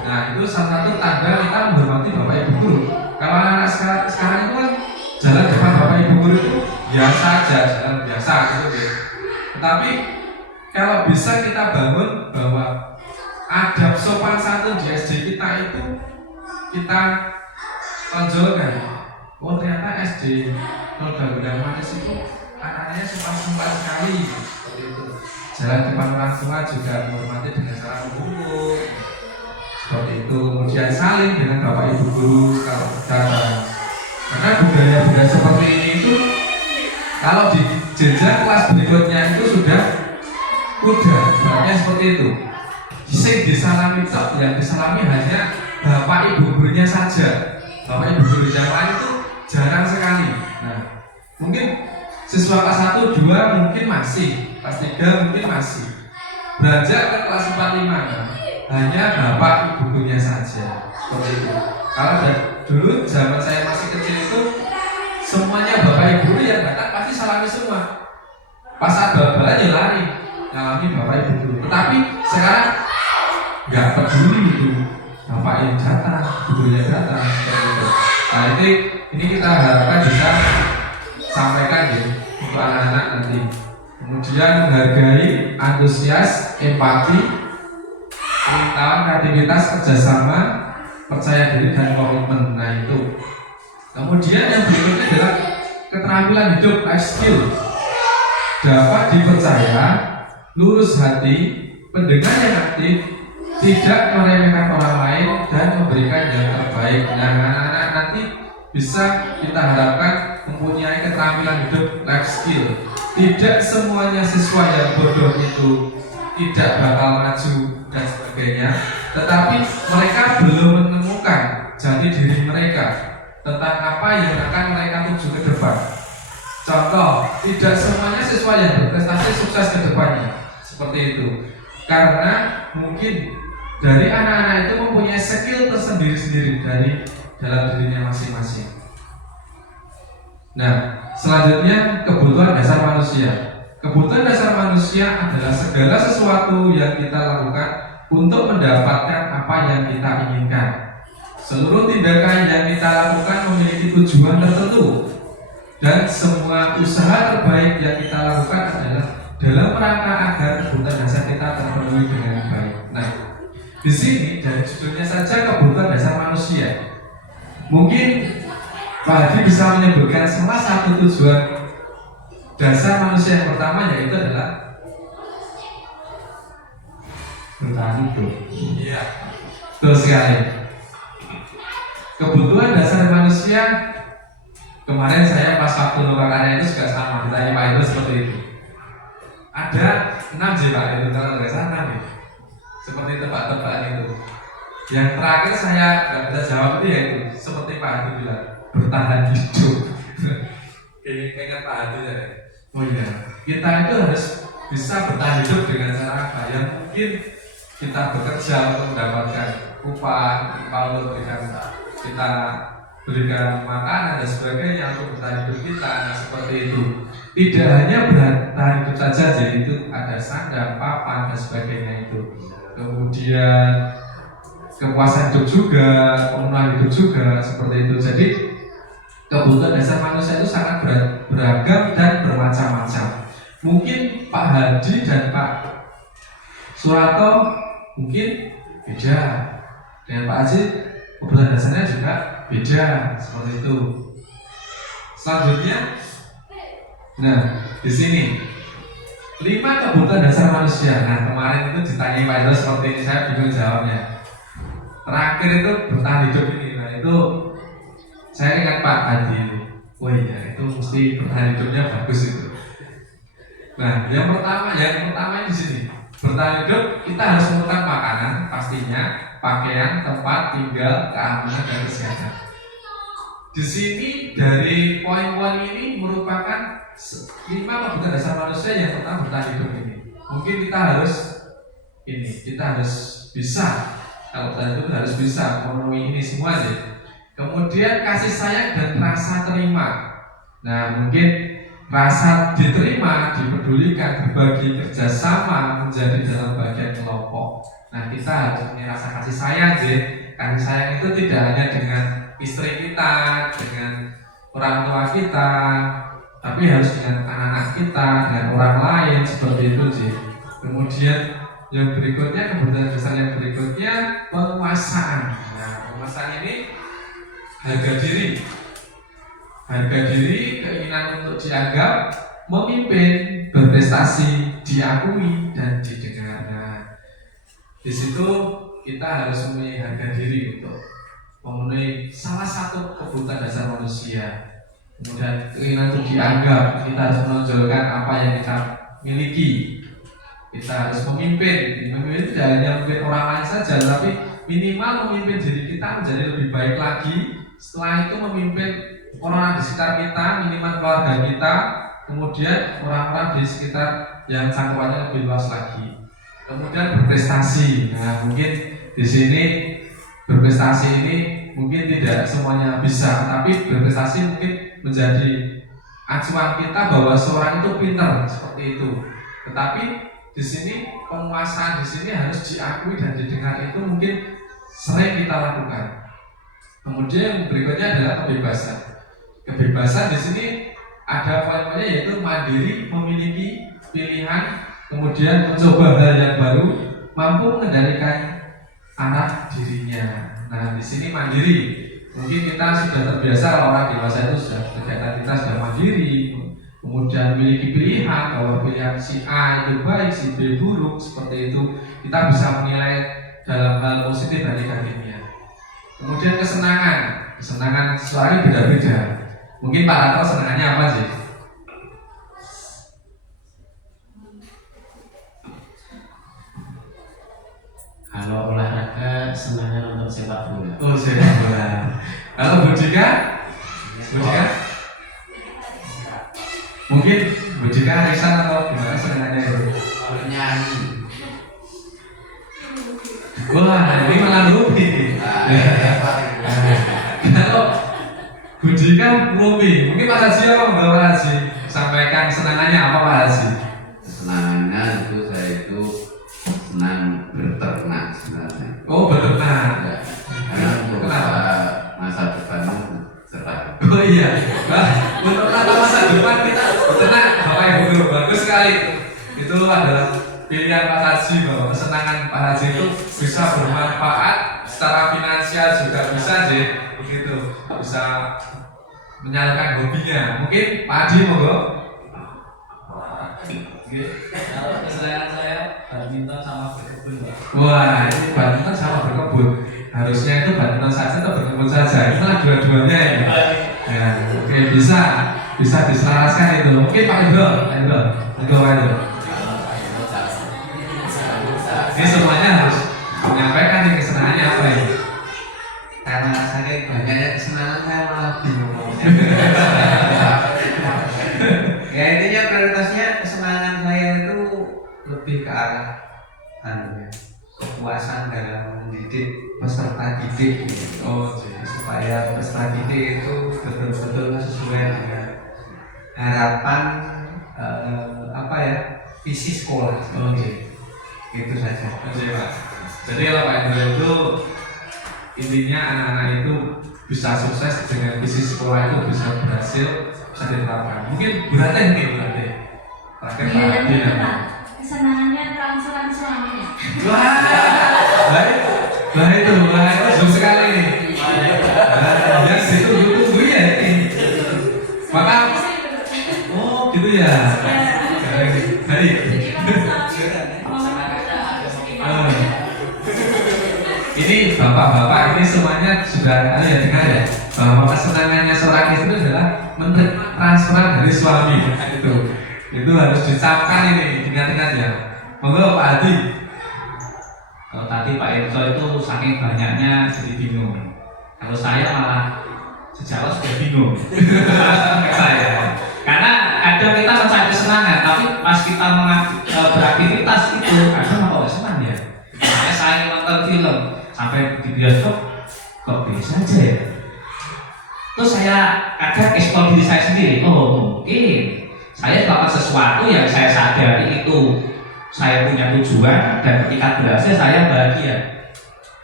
Nah, itu salah satu tanda kita menghormati bapak ibu guru. Kalau anak sekarang itu kan jalan depan bapak ibu guru itu biasa aja, jalan biasa gitu ya. Tetapi kalau bisa kita bangun bahwa adab sopan santun di SD kita itu kita tonjolkan. Oh, ternyata SD Gudang Manis itu anak-anaknya sopan sekali, seperti itu. Jalan depan orang tua juga menghormati dengan cara membungkuk, seperti itu. Kemudian saling dengan bapak ibu guru kalau datang. Karena budaya-budaya seperti ini itu kalau di jenjang kelas berikutnya itu sudah banyak seperti itu. Sing disalami tok, yang disalami hanya bapak ibu gurunya saja. Bapak ibu guru yang lain itu jarang sekali. Nah, mungkin siswa kelas 1, 2 mungkin masih, kelas 3 mungkin masih. Beranjak ke kelas 4, 5 hanya bapak ibu gurunya saja. Seperti itu. Kalau dulu zaman saya masih kecil itu semuanya bapak ibu guru yang datang pasti salami semua. Pas ada bal-balan ya lari, ngalami bapak ibu guru. Tetapi sekarang nggak peduli itu bapak yang datang, gurunya datang, seperti itu. Nah, ini kita harapkan bisa sampaikan ya untuk anak-anak nanti. Kemudian menghargai, antusias, empati, pengetahuan, kreativitas, kerjasama, percaya diri dan komitmen. Nah, itu. Kemudian yang berikutnya adalah keterampilan hidup, life skill. Dapat dipercaya, lurus hati, pendengar yang aktif, tidak meremehkan orang lain dan memberikan yang terbaik. Nah, anak-anak nanti bisa kita harapkan mempunyai keterampilan hidup, life skill. Tidak semuanya siswa yang bodoh itu tidak bakal maju dan sebagainya, tetapi mereka belum menemukan jati diri mereka tentang apa yang akan mereka tuju ke depan. Contoh, tidak semuanya siswa yang berprestasi sukses ke depannya, seperti itu. Karena mungkin dari anak-anak itu mempunyai skill tersendiri-sendiri dari dalam dirinya masing-masing. Nah, selanjutnya kebutuhan dasar manusia. Kebutuhan dasar manusia adalah segala sesuatu yang kita lakukan untuk mendapatkan apa yang kita inginkan. Seluruh tindakan yang kita lakukan memiliki tujuan tertentu, dan semua usaha terbaik yang kita lakukan adalah dalam rangka agar kebutuhan dasar kita terpenuhi dengan baik. Nah, di sini dari judulnya saja kebutuhan dasar manusia. Mungkin Pak Hadi bisa menyebutkan salah satu tujuan dasar manusia yang pertama, yaitu adalah bertahan hidup. Iya, betul sekali. Kebutuhan dasar manusia, kemarin saya pas waktu lokakarya itu juga sama, ditanya Pak itu seperti itu. Ada 6 sih Pak itu, kalau nggak salah 6 ya. Seperti tebak-tebakan itu. Yang terakhir saya nggak bisa jawab itu, yaitu seperti Pak Hadi bilang, bertahan hidup. Kayaknya Pak Hadi ya. Oh iya, kita itu harus bisa bertahan hidup dengan cara apa? Yang mungkin kita bekerja untuk mendapatkan upah untuk kita berikan makanan dan sebagainya untuk bertahan hidup kita. Nah, seperti itu. Tidak hanya bertahan hidup saja, jadi itu ada sandang, papan dan sebagainya itu. Kemudian kepuasan hidup juga, pemenuhan hidup juga, seperti itu. Jadi kebutuhan dasar manusia itu sangat beragam dan bermacam-macam. Mungkin Pak Hadi dan Pak Surato mungkin beda, dengan Pak Haji kebutuhan dasarnya juga beda, seperti itu. Selanjutnya, nah di sini 5 kebutuhan dasar manusia. Nah, kemarin itu ditanya Pak Indro seperti ini, saya bingung jawabnya. Terakhir itu bertahan hidup ini. Nah, itu saya ingat Pak Hadi ini. Oh iya, itu mesti bertahan hidupnya bagus itu. Nah, yang pertama di sini bertahan hidup, kita harus menemukan makanan, pastinya, pakaian, tempat tinggal, keamanan dan kesehatan. di sini dari poin-poin ini merupakan 5 kebutuhan dasar manusia yang pertama bertahan hidup ini. Mungkin kita harus bisa, kalau bertahan hidup harus bisa memenuhi ini semua sih. Kemudian kasih sayang dan rasa terima. Nah, mungkin rasa diterima, dipedulikan, berbagi, kerjasama menjadi dalam bagian kelompok. Nah, kita harus punya rasa kasih sayang sih. Kasih sayang itu tidak hanya dengan istri kita, dengan orang tua kita, tapi harus dengan anak-anak kita, dengan orang lain, seperti itu sih. Kemudian yang berikutnya, kebutuhan dasar yang berikutnya, penguasaan. Nah, penguasaan ini harga diri, keinginan untuk dianggap, memimpin, berprestasi, diakui dan didengar. Nah, di situ kita harus mempunyai harga diri untuk memenuhi salah satu kebutuhan dasar manusia. Kemudian keinginan untuk dianggap, kita harus menonjolkan apa yang kita miliki. Kita harus memimpin tidak hanya memimpin orang lain saja, tapi minimal memimpin diri kita menjadi lebih baik lagi. Setelah itu memimpin orang di sekitar kita, minimal keluarga kita, kemudian orang-orang di sekitar yang cakupannya lebih luas lagi. Kemudian berprestasi. Nah, mungkin di sini berprestasi ini mungkin tidak semuanya bisa, tapi berprestasi mungkin menjadi acuan kita bahwa seorang itu pintar seperti itu. Tetapi di sini penguasaan di sini harus diakui dan didengar, itu mungkin sering kita lakukan. Kemudian yang berikutnya adalah kebebasan. Kebebasan di sini ada poin-poinnya, yaitu mandiri, memiliki pilihan, kemudian mencoba hal yang baru, mampu mengendalikan arah dirinya. Nah, di sini mandiri. Mungkin kita sudah terbiasa, orang dewasa itu sudah kegiatan kita sudah mandiri, kemudian memiliki pilihan bahwa pilihan si A itu baik, si B buruk, seperti itu. Kita bisa menilai dalam hal positif dan negatifnya. Kemudian kesenangan selalu beda-beda. Mungkin Pak Rato senangannya apa sih? Kalau olahraga senangnya nonton sepak bola. Oh, sepak bola. Kalau Bu Jika? Mungkin Bu Jika arisan atau gimana senangannya itu? Bernyanyi. Wah, ini malah rupi. Kalau Bu Jika rupi, mungkin Pak Haji apa enggak Pak Haji? Sampaikan kesenangannya apa Pak Haji? Kesenangannya itu saya itu senang berternak sebenarnya. Oh, beternak. Ya, karena untuk masa depannya cerah. Oh iya, nah, untuk masa depan kita beternak, Bapak Ibu, bagus sekali. Itu adalah pilihan Pak Haji, bahwa kesenangan Pak Haji itu bisa bermanfaat secara finansial juga bisa sih, begitu, bisa menyalurkan hobinya. Mungkin Pak Adi monggo. Kalau kesenangan saya badminton sama berkebun, Pak. Wah, ini badminton sama berkebun. Harusnya itu badminton saja atau berkebun saja. Itulah dua-duanya ya. Ya, oke, bisa diselaraskan itu. Mungkin Pak Indro, Pak Indro. Ini semuanya harus menyampaikan nih kesenangannya apa ya. Karena saking banyaknya kesenangan saya malah bingung. Ya intinya prioritasnya kesenangan saya itu lebih ke arah kepuasan dalam mendidik peserta didik gitu. Oh, jadi Supaya peserta didik itu betul-betul sesuai dengan harapan visi sekolah. Oh, jadi Itu saja. Jadi kalau Pak Indro itu intinya anak-anak itu bisa sukses dengan visi sekolah, itu bisa berhasil, bisa diterapkan. Mungkin berarti terakhir Pak Iya, Adi ya. Pak. Kesenangannya transferan suaminya. Baik itu bagus sekali nih. Ya situ tunggu ya ini. Maka oh gitu ya. Baik. Ini bapak-bapak ini semuanya sudah ya dengar ya, bahwa kesenangannya seorang istri adalah menerima transferan dari suami. Itu harus dicapkan, ini ingat-ingat ya. Monggo Pak Adi. Kalau tadi Pak Enzo itu saking banyaknya jadi bingung. Kalau saya malah sejauh sudah bingung. Kayak saya. Karena kadang kita mencari kesenangan, tapi pas kita beraktivitas itu kadang kok nggak senang ya. Makanya saya nonton film sampai di bioskop kok bisa aja ya. Terus saya kadang eksplor diri saya sendiri. Oh mungkin saya melakukan sesuatu yang saya sadari itu saya punya tujuan dan ketika berhasil saya bahagia.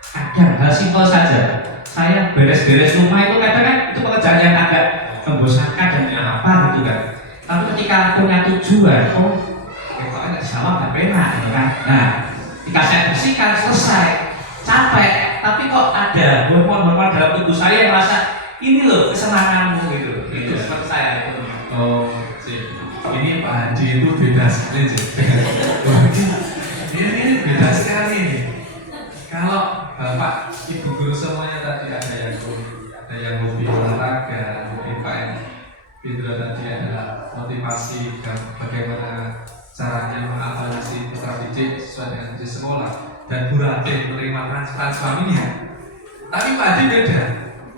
Kadang hal simpel saja. Saya beres-beres rumah itu kadang kan itu pekerjaan yang agak membosankan dan apa gitu kan. Tapi ketika punya tujuan, oh kalau ada salah nggak enak gitu kan. Nah, ketika saya bersihkan selesai, capek, tapi kok ada hormon-hormon dalam tubuh saya yang merasa ini loh kesenanganmu gitu. Itu seperti saya itu. Oh, sih. Ini Pak Haji itu beda sekali sih. Ini beda sekali nih. Kalau Bapak Ibu guru semuanya tadi ada yang hobi olahraga, mungkin Pak Indra tadi adalah motivasi dan bagaimana caranya mengevaluasi putra didik sesuai dengan tujuan sekolah, dan Bu Ratih menerima transferan suaminya. Tapi Pak Hadi beda,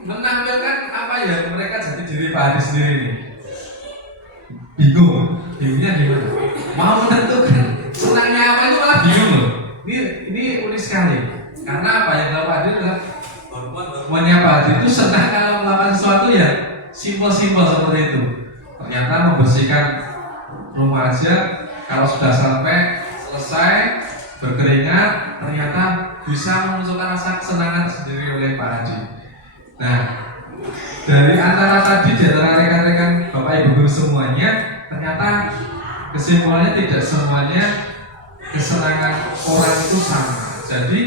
menampilkan apa yang mereka jadi diri Pak Hadi sendiri nih. Bingungnya gimana? Mau menentukan senangnya apa itu malah bingung loh. Ini unik sekali. Karena apa yang Pak Hadi adalah hormonnya Pak Hadi itu senang kalau melakukan sesuatu yang simpel-simpel seperti itu. Ternyata membersihkan rumah aja kalau sudah sampai selesai berkeringat, ternyata bisa memunculkan rasa kesenangan sendiri oleh Pak Hadi. Nah, dari antara tadi di antara rekan-rekan Bapak Ibu guru semuanya, ternyata kesimpulannya tidak semuanya kesenangan orang itu sama. Jadi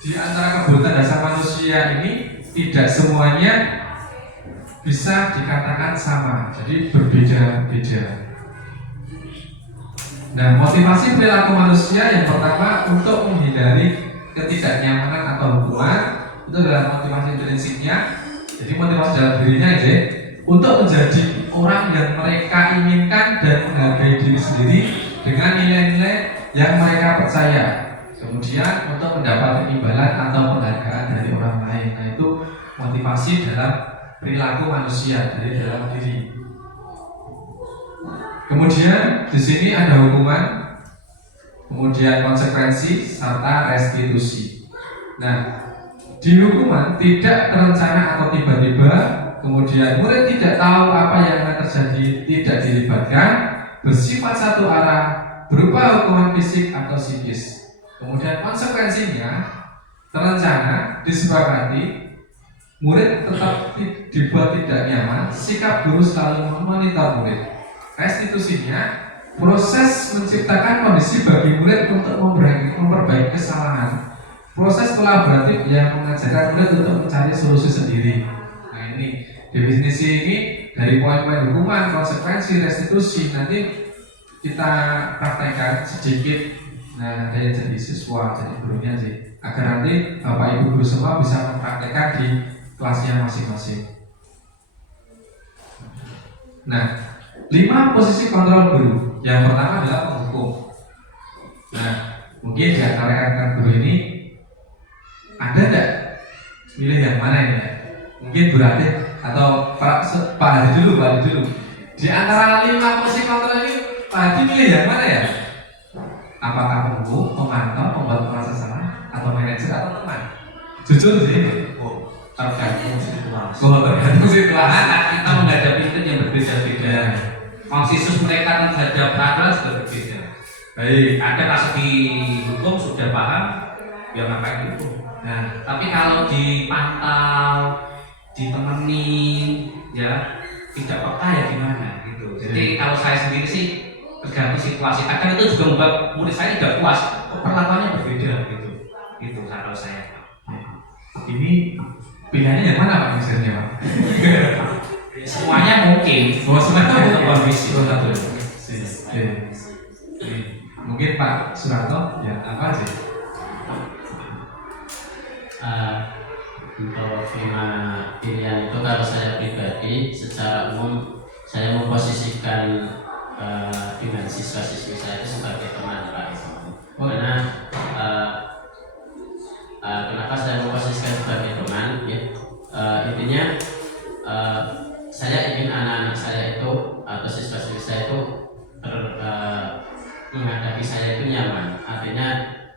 di antara kebutuhan dasar manusia ini tidak semuanya bisa dikatakan sama. Jadi berbeda-beda. Nah, motivasi perilaku manusia yang pertama untuk menghindari ketidaknyamanan atau hubungan itu adalah motivasi intrinsiknya. Jadi motivasi dalam dirinya aja untuk menjadi orang yang mereka inginkan dan menghargai diri sendiri dengan nilai-nilai yang mereka percaya. Kemudian untuk mendapat imbalan atau penghargaan dari orang lain. Nah, itu motivasi dalam perilaku manusia dari dalam diri. Kemudian di sini ada hukuman, kemudian konsekuensi serta restitusi. Nah, di hukuman tidak terencana atau tiba-tiba, kemudian murid tidak tahu apa yang akan terjadi, tidak dilibatkan, bersifat satu arah, berupa hukuman fisik atau psikis. Kemudian konsekuensinya terencana, disepakati, murid tetap dibuat tidak nyaman, sikap guru selalu memonitor murid. Restitusinya proses menciptakan kondisi bagi murid untuk memperbaiki kesalahan. Proses kolaboratif yang mengajarkan murid untuk mencari solusi sendiri. Nah, ini definisi ini dari poin-poin hukuman, konsekuensi, restitusi. Nanti kita praktekkan sedikit. Nah, ada yang jadi siswa, jadi gurunya sih, agar nanti Bapak Ibu guru semua bisa mempraktekkan di kelasnya masing-masing. Nah, 5 posisi kontrol guru. Yang pertama adalah penghukum. Nah, mungkin di antara rekan guru ini ada enggak pilih yang mana ini? Mungkin berarti atau Pak Hadi dulu. Di antara 5 posisi kontrol ini, Pak Hadi pilih yang mana ya? Apakah penghukum, pemantau, pembuat merasa salah, atau manajer, atau teman? Jujur sih, Tergantung situasi. tergantung situasi. Kita menghadapi itu yang berbeda-beda. Konsensus mereka terhadap peraturan juga berbeda. Baik, Ada pas di hukum sudah paham, ya ngapain itu. Nah, tapi kalau dipantau, ditemenin, ya tidak peka ya gimana gitu. Jadi kalau saya sendiri sih tergantung situasi. Kadang itu juga membuat murid saya tidak puas. Perlakuannya berbeda gitu. Itu kalau saya. ini pilihannya yang mana Pak misalnya Pak? Semuanya mungkin. Semuanya Itu kondisi. Mungkin Pak Suranto, ya apa sih? Untuk pilihan itu kalau saya pribadi secara umum saya memposisikan dengan siswa-siswi saya itu sebagai teman Pak. Karena kenapa saya memposisikan sebagai teman ya, intinya saya ingin anak-anak saya itu atau siswa-siswi saya itu menghadapi saya itu nyaman, artinya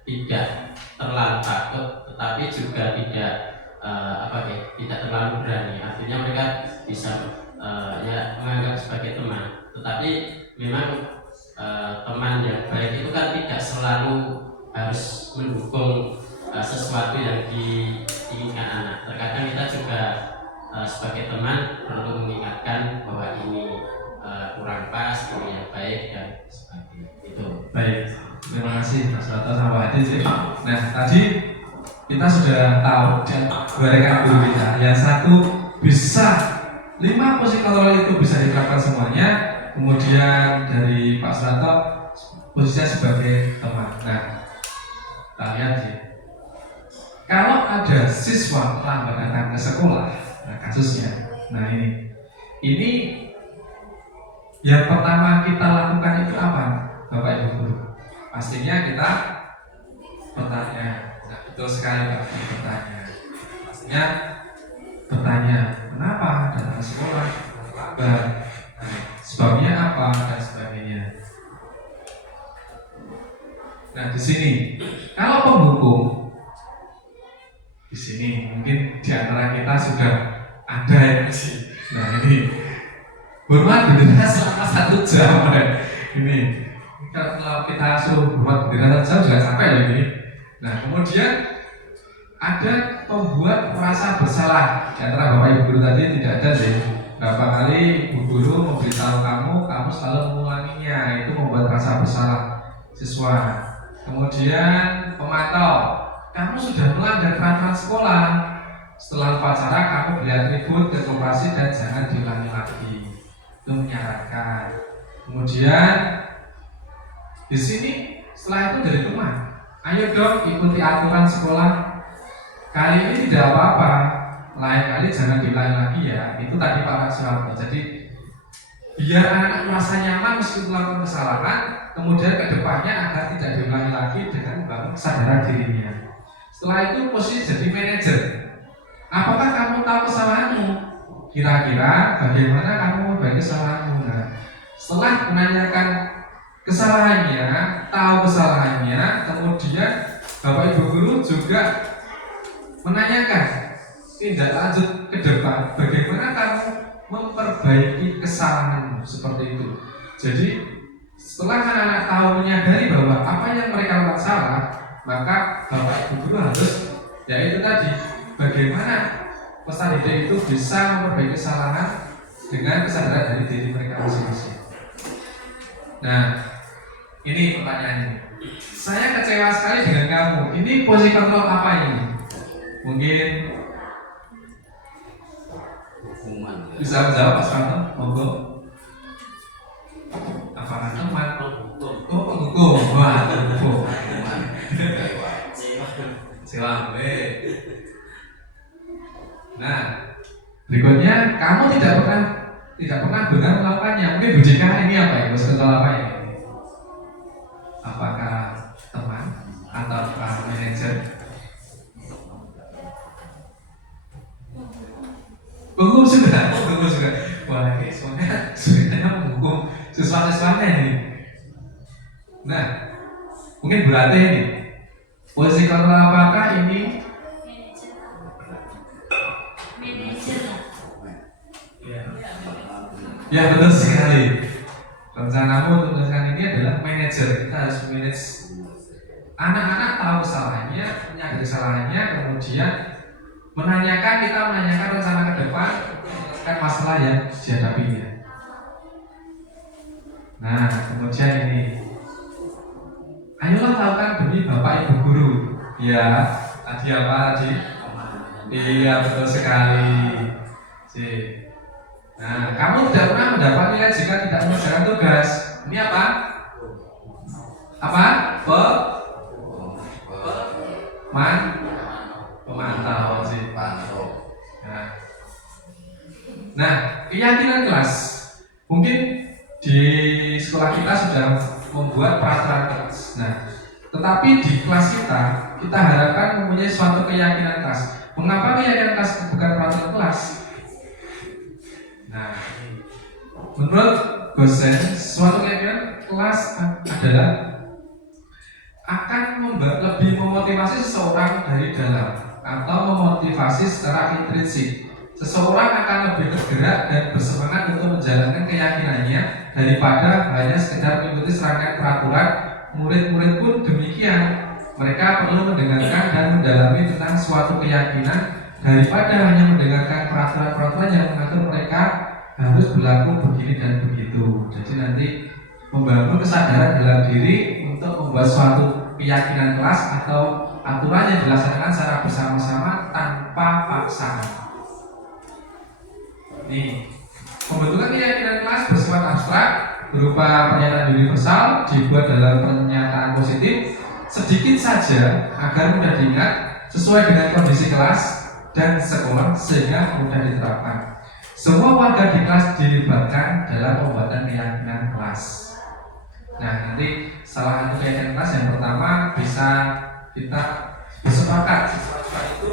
tidak terlalu takut, tetapi juga tidak tidak terlalu berani. Artinya mereka bisa ya menganggap sebagai teman, tetapi memang teman yang baik itu kan tidak selalu harus mendukung sesuatu yang diinginkan anak. Terkadang kita juga sebagai teman perlu mengingatkan bahwa ini kurang pas, ini yang baik dan sebagainya. Itu. Baik, terima kasih Mas Rato sama Pak Hadis. Nah, tadi kita sudah tahu dan berikan guru kita yang satu bisa 5 psikolog itu bisa diterapkan semuanya. Kemudian dari Pak Rato posisinya sebagai teman. Nah, kita lihat sih, kalau ada siswa lambat datang ke sekolah, nah kasusnya, nah ini yang pertama kita lakukan itu apa, Bapak Ibu Guru? Pastinya kita bertanya. Nah, betul sekali Pak, bertanya. Pastinya bertanya, kenapa datang ke sekolah lambat? Nah, sebabnya apa dan sebagainya. Nah, di sini kalau penghukum, di sini mungkin di antara kita sudah ada yang sih. Nah, ini hormat bendera selama 1 jam. Ini kalau kita suruh hormat bendera 1 jam juga sampai loh ini. Nah, kemudian ada pembuat merasa bersalah. Di antara Bapak Ibu Guru tadi tidak ada sih. Berapa kali Bu Guru memberitahu kamu selalu mengulanginya, itu membuat rasa bersalah siswa. Kemudian pemantau, kamu sudah melanggar peraturan sekolah. Setelah upacara kamu beli atribut ke koperasi dan jangan diulangi lagi. Itu menyarankan. Kemudian di sini setelah itu dari rumah, ayo dong ikuti aturan sekolah. Kali ini tidak apa-apa, lain kali jangan diulangi lagi ya. Itu tadi Pak Suwarno. Jadi biar anak merasa nyaman meskipun melakukan kesalahan, kemudian kedepannya agar tidak diulangi lagi dengan membangun kesadaran dirinya. Setelah itu posisi jadi manajer. Apakah kamu tahu kesalahanmu? Kira-kira bagaimana kamu memperbaiki kesalahanmu? Nah, setelah menanyakan kesalahannya, tahu kesalahannya, kemudian Bapak Ibu Guru juga menanyakan tindak lanjut ke depan, bagaimana kamu memperbaiki kesalahanmu seperti itu. Jadi setelah anak-anak tahu menyadari bahwa apa yang mereka lakukan salah, maka Bapak Ibu Guru harus, yaitu tadi, bagaimana peserta didik itu bisa memperbaiki kesalahan dengan kesadaran dari diri mereka masing-masing. Nah, ini pertanyaannya. Saya kecewa sekali dengan kamu. Ini posisi kontrol apa ini? Mungkin bisa menjawab Pak Suwarno, monggo. Apakah teman? Oh, penghukum. Wah, penghukum. Sewa. Nah, berikutnya kamu tidak pernah benar melakukannya. Mungkin Bu Jika ini apa ya? Bos kontrol apa ya? Apakah teman atau manajer? Penghukum sudah. Wah, ini semuanya menghukum siswa-siswanya ini. Nah, mungkin berarti ini posisi kontrol apakah ini? Manajer. Ya betul sekali. Rencanamu untuk melakukan ini adalah manajer. Kita harus manage anak-anak, tahu kesalahannya, menyadari kesalahannya, kemudian kita menanyakan rencana ke depan, menyelesaikan masalah yang dihadapinya. Nah, kemudian ini, ayolah lakukan demi Bapak Ibu Guru. Ya, tadi apa tadi? Iya betul sekali. Nah, kamu tidak pernah mendapat nilai jika tidak mengerjakan tugas. Ini apa? Apa? Pemantau sih. Nah, keyakinan kelas. Mungkin di sekolah kita sudah membuat peraturan kelas. Nah, tetapi di kelas kita harapkan mempunyai suatu keyakinan kelas. Mengapa keyakinan kelas bukan peraturan kelas? menurut dosen, suatu keyakinan kelas adalah akan lebih memotivasi seseorang dari dalam atau memotivasi secara intrinsik. Seseorang akan lebih bergerak dan bersemangat untuk menjalankan keyakinannya daripada hanya sekedar mengikuti serangkaian peraturan. Murid-murid pun demikian. Mereka perlu mendengarkan dan mendalami tentang suatu keyakinan daripada hanya mendengarkan peraturan-peraturan yang mengatur mereka harus berlaku begini dan begitu. Jadi nanti membangun kesadaran dalam diri untuk membuat suatu keyakinan kelas atau aturan yang dilaksanakan secara bersama-sama tanpa paksaan. Nih, pembentukan keyakinan kelas bersifat abstrak berupa pernyataan universal dibuat dalam pernyataan positif sedikit saja agar mudah diingat sesuai dengan kondisi kelas dan sekolah sehingga mudah diterapkan. Semua warga di kelas dilibatkan dalam pembuatan keyakinan kelas. Nah, nanti salah satu keyakinan kelas yang pertama bisa kita bersepakat siswa itu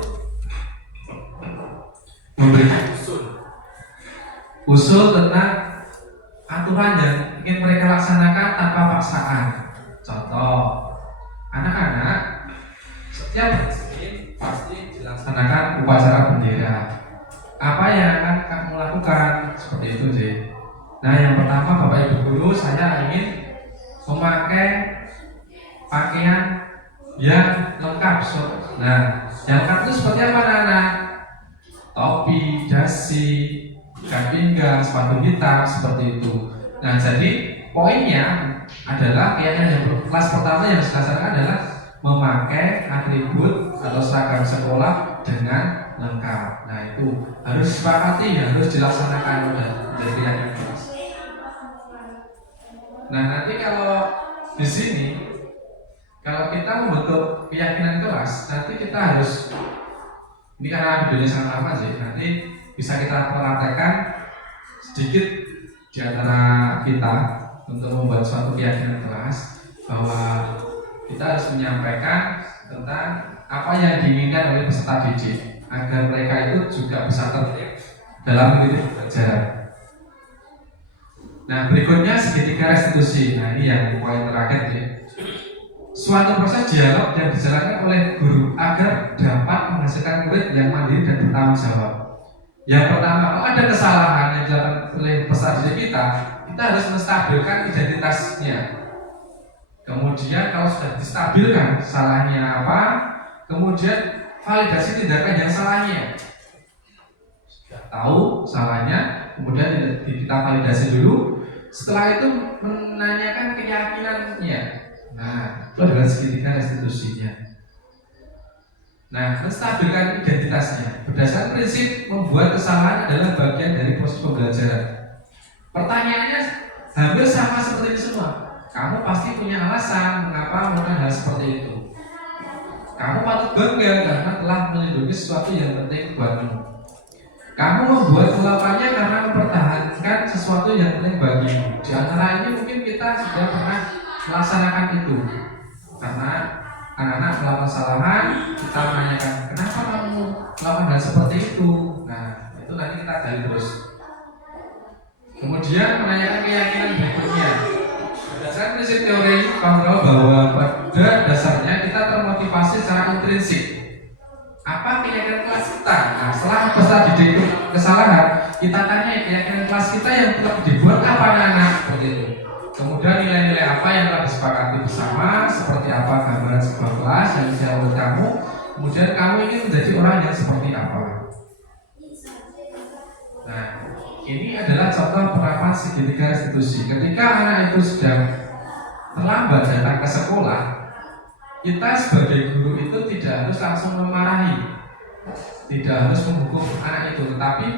memberikan usul tentang aturan yang ingin mereka laksanakan tanpa paksaan. Contoh, anak-anak setiap hari pasti dilaksanakan upacara bendera. Apa yang akan kamu lakukan? Seperti itu sih. Nah, yang pertama Bapak Ibu Guru, saya ingin memakai pakaian yang lengkap. Nah, yang lengkap itu seperti apa anak-anak? Topi, dasi, ikat pinggang, sepatu hitam, seperti itu. Nah, jadi poinnya adalah keyakinan yang kelas pertama yang dilaksanakan adalah memakai atribut atau seragam sekolah dengan lengkap. Nah, itu harus disepakati, harus dilaksanakan dari keyakinan kelas. Nah, nanti kalau di sini kalau kita membentuk keyakinan kelas, nanti kita harus, ini karena videonya sangat lama sih, nanti bisa kita praktekkan sedikit di antara kita untuk membuat suatu keyakinan kelas bahwa kita harus menyampaikan tentang apa yang diinginkan oleh peserta didik agar mereka itu juga bisa tertib dalam mengikuti pembelajaran. Nah, berikutnya segitiga restitusi. Nah, ini yang poin terakhir ya. Suatu proses dialog yang dijalankan oleh guru agar dapat menghasilkan murid yang mandiri dan bertanggung jawab. Yang pertama, kalau ada kesalahan yang dilakukan oleh peserta didik kita harus menstabilkan identitasnya. Kemudian kalau sudah distabilkan salahnya apa, kemudian validasi tindakan yang salahnya. Sudah tahu salahnya, kemudian kita validasi dulu. Setelah itu menanyakan keyakinannya. Nah, itu adalah segitiga restitusinya. Nah, menstabilkan identitasnya berdasarkan prinsip membuat kesalahan adalah bagian dari proses pembelajaran. Pertanyaannya hampir sama seperti ini semua. Kamu pasti punya alasan mengapa melakukan hal seperti itu. Kamu patut bangga karena telah melindungi sesuatu yang penting buatmu. Kamu membuat melakukannya karena mempertahankan sesuatu yang penting bagimu. Di antara ini mungkin kita sudah pernah melaksanakan itu. Karena anak-anak melakukan kesalahan, kita menanyakan kenapa kamu melakukan hal seperti itu. Nah, itu nanti kita gali terus. Kemudian menanyakan keyakinan berikutnya. Berdasarkan prinsip teori bahwa pada dasarnya kita termotivasi secara intrinsik. Apa keyakinan kelas kita? Nah, setelah peserta didik kesalahan, kita tanya keyakinan kelas kita yang telah dibuat apa anak-anak seperti itu. Kemudian nilai-nilai apa yang telah disepakati bersama, seperti apa gambaran sebuah kelas yang saya menurut kamu. Kemudian kamu ingin menjadi orang yang seperti apa? Nah, ini adalah contoh penerapan segitiga restitusi. Ketika anak itu sedang terlambat datang ke sekolah, kita sebagai guru itu tidak harus langsung memarahi, tidak harus menghukum anak itu, tetapi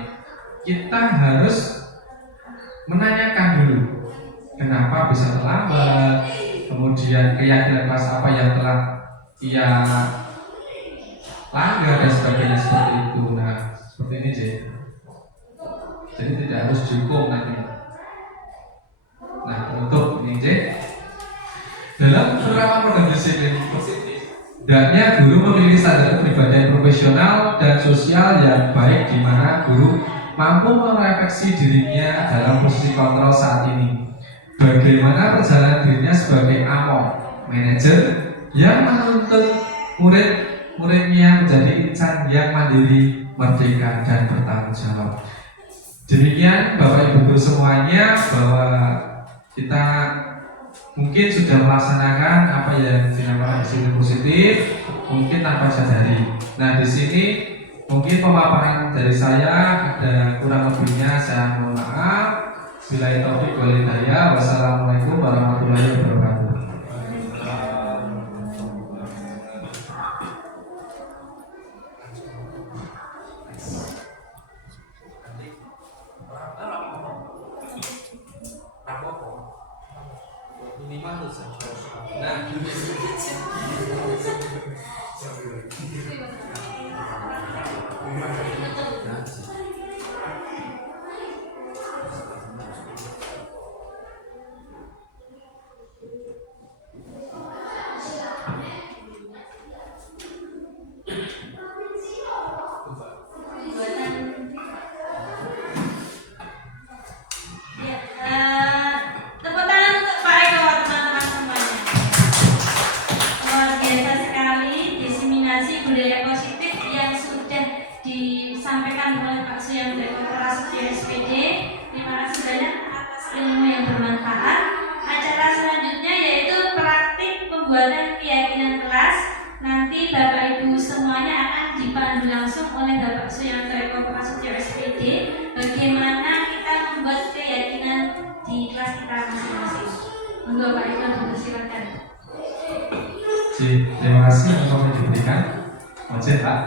kita harus menanyakan dulu kenapa bisa terlambat, kemudian keyakinan kelas apa yang telah ia langgar dan sebagainya seperti itu. Nah, seperti ini sih. Jadi tidak harus dihukum nanti. Nah, untuk ini sih. Dalam beberapa program disiplin positif, hendaknya guru memiliki standar kepribadian profesional dan sosial yang baik, di mana guru mampu merefleksi dirinya dalam posisi kontrol saat ini. Bagaimana perjalanan dirinya sebagai among, manajer yang menuntut murid-muridnya menjadi insan yang mandiri, merdeka, dan bertanggung jawab. Demikian Bapak Ibu Guru semuanya, bahwa kita mungkin sudah melaksanakan apa yang dinamakan disiplin positif, mungkin tanpa sadari. Nah, di sini mungkin pemaparan dari saya ada kurang lebihnya, saya mohon maaf. Billahi taufiq wal hidayah. Wassalamualaikum warahmatullahi wabarakatuh. Tepuk tangan untuk Pak Eko, teman-teman semuanya. Luar biasa sekali diseminasi budaya positif yang sudah disampaikan oleh Pak Suyanto Prasetyo SPD. Terima kasih banyak atas ilmu yang bermanfaat. Acara selanjutnya yaitu praktik pembuatan keyakinan kelas. Nanti Bapak Ibu semuanya akan dipandu langsung oleh Bapak Suyanto Prasetyo SPD bagaimana kita membuat keyakinan di kelas kita masing-masing. Monggo Pak Ibu dipersilakan. Terima kasih untuk yang diberikan. Mohon Pak.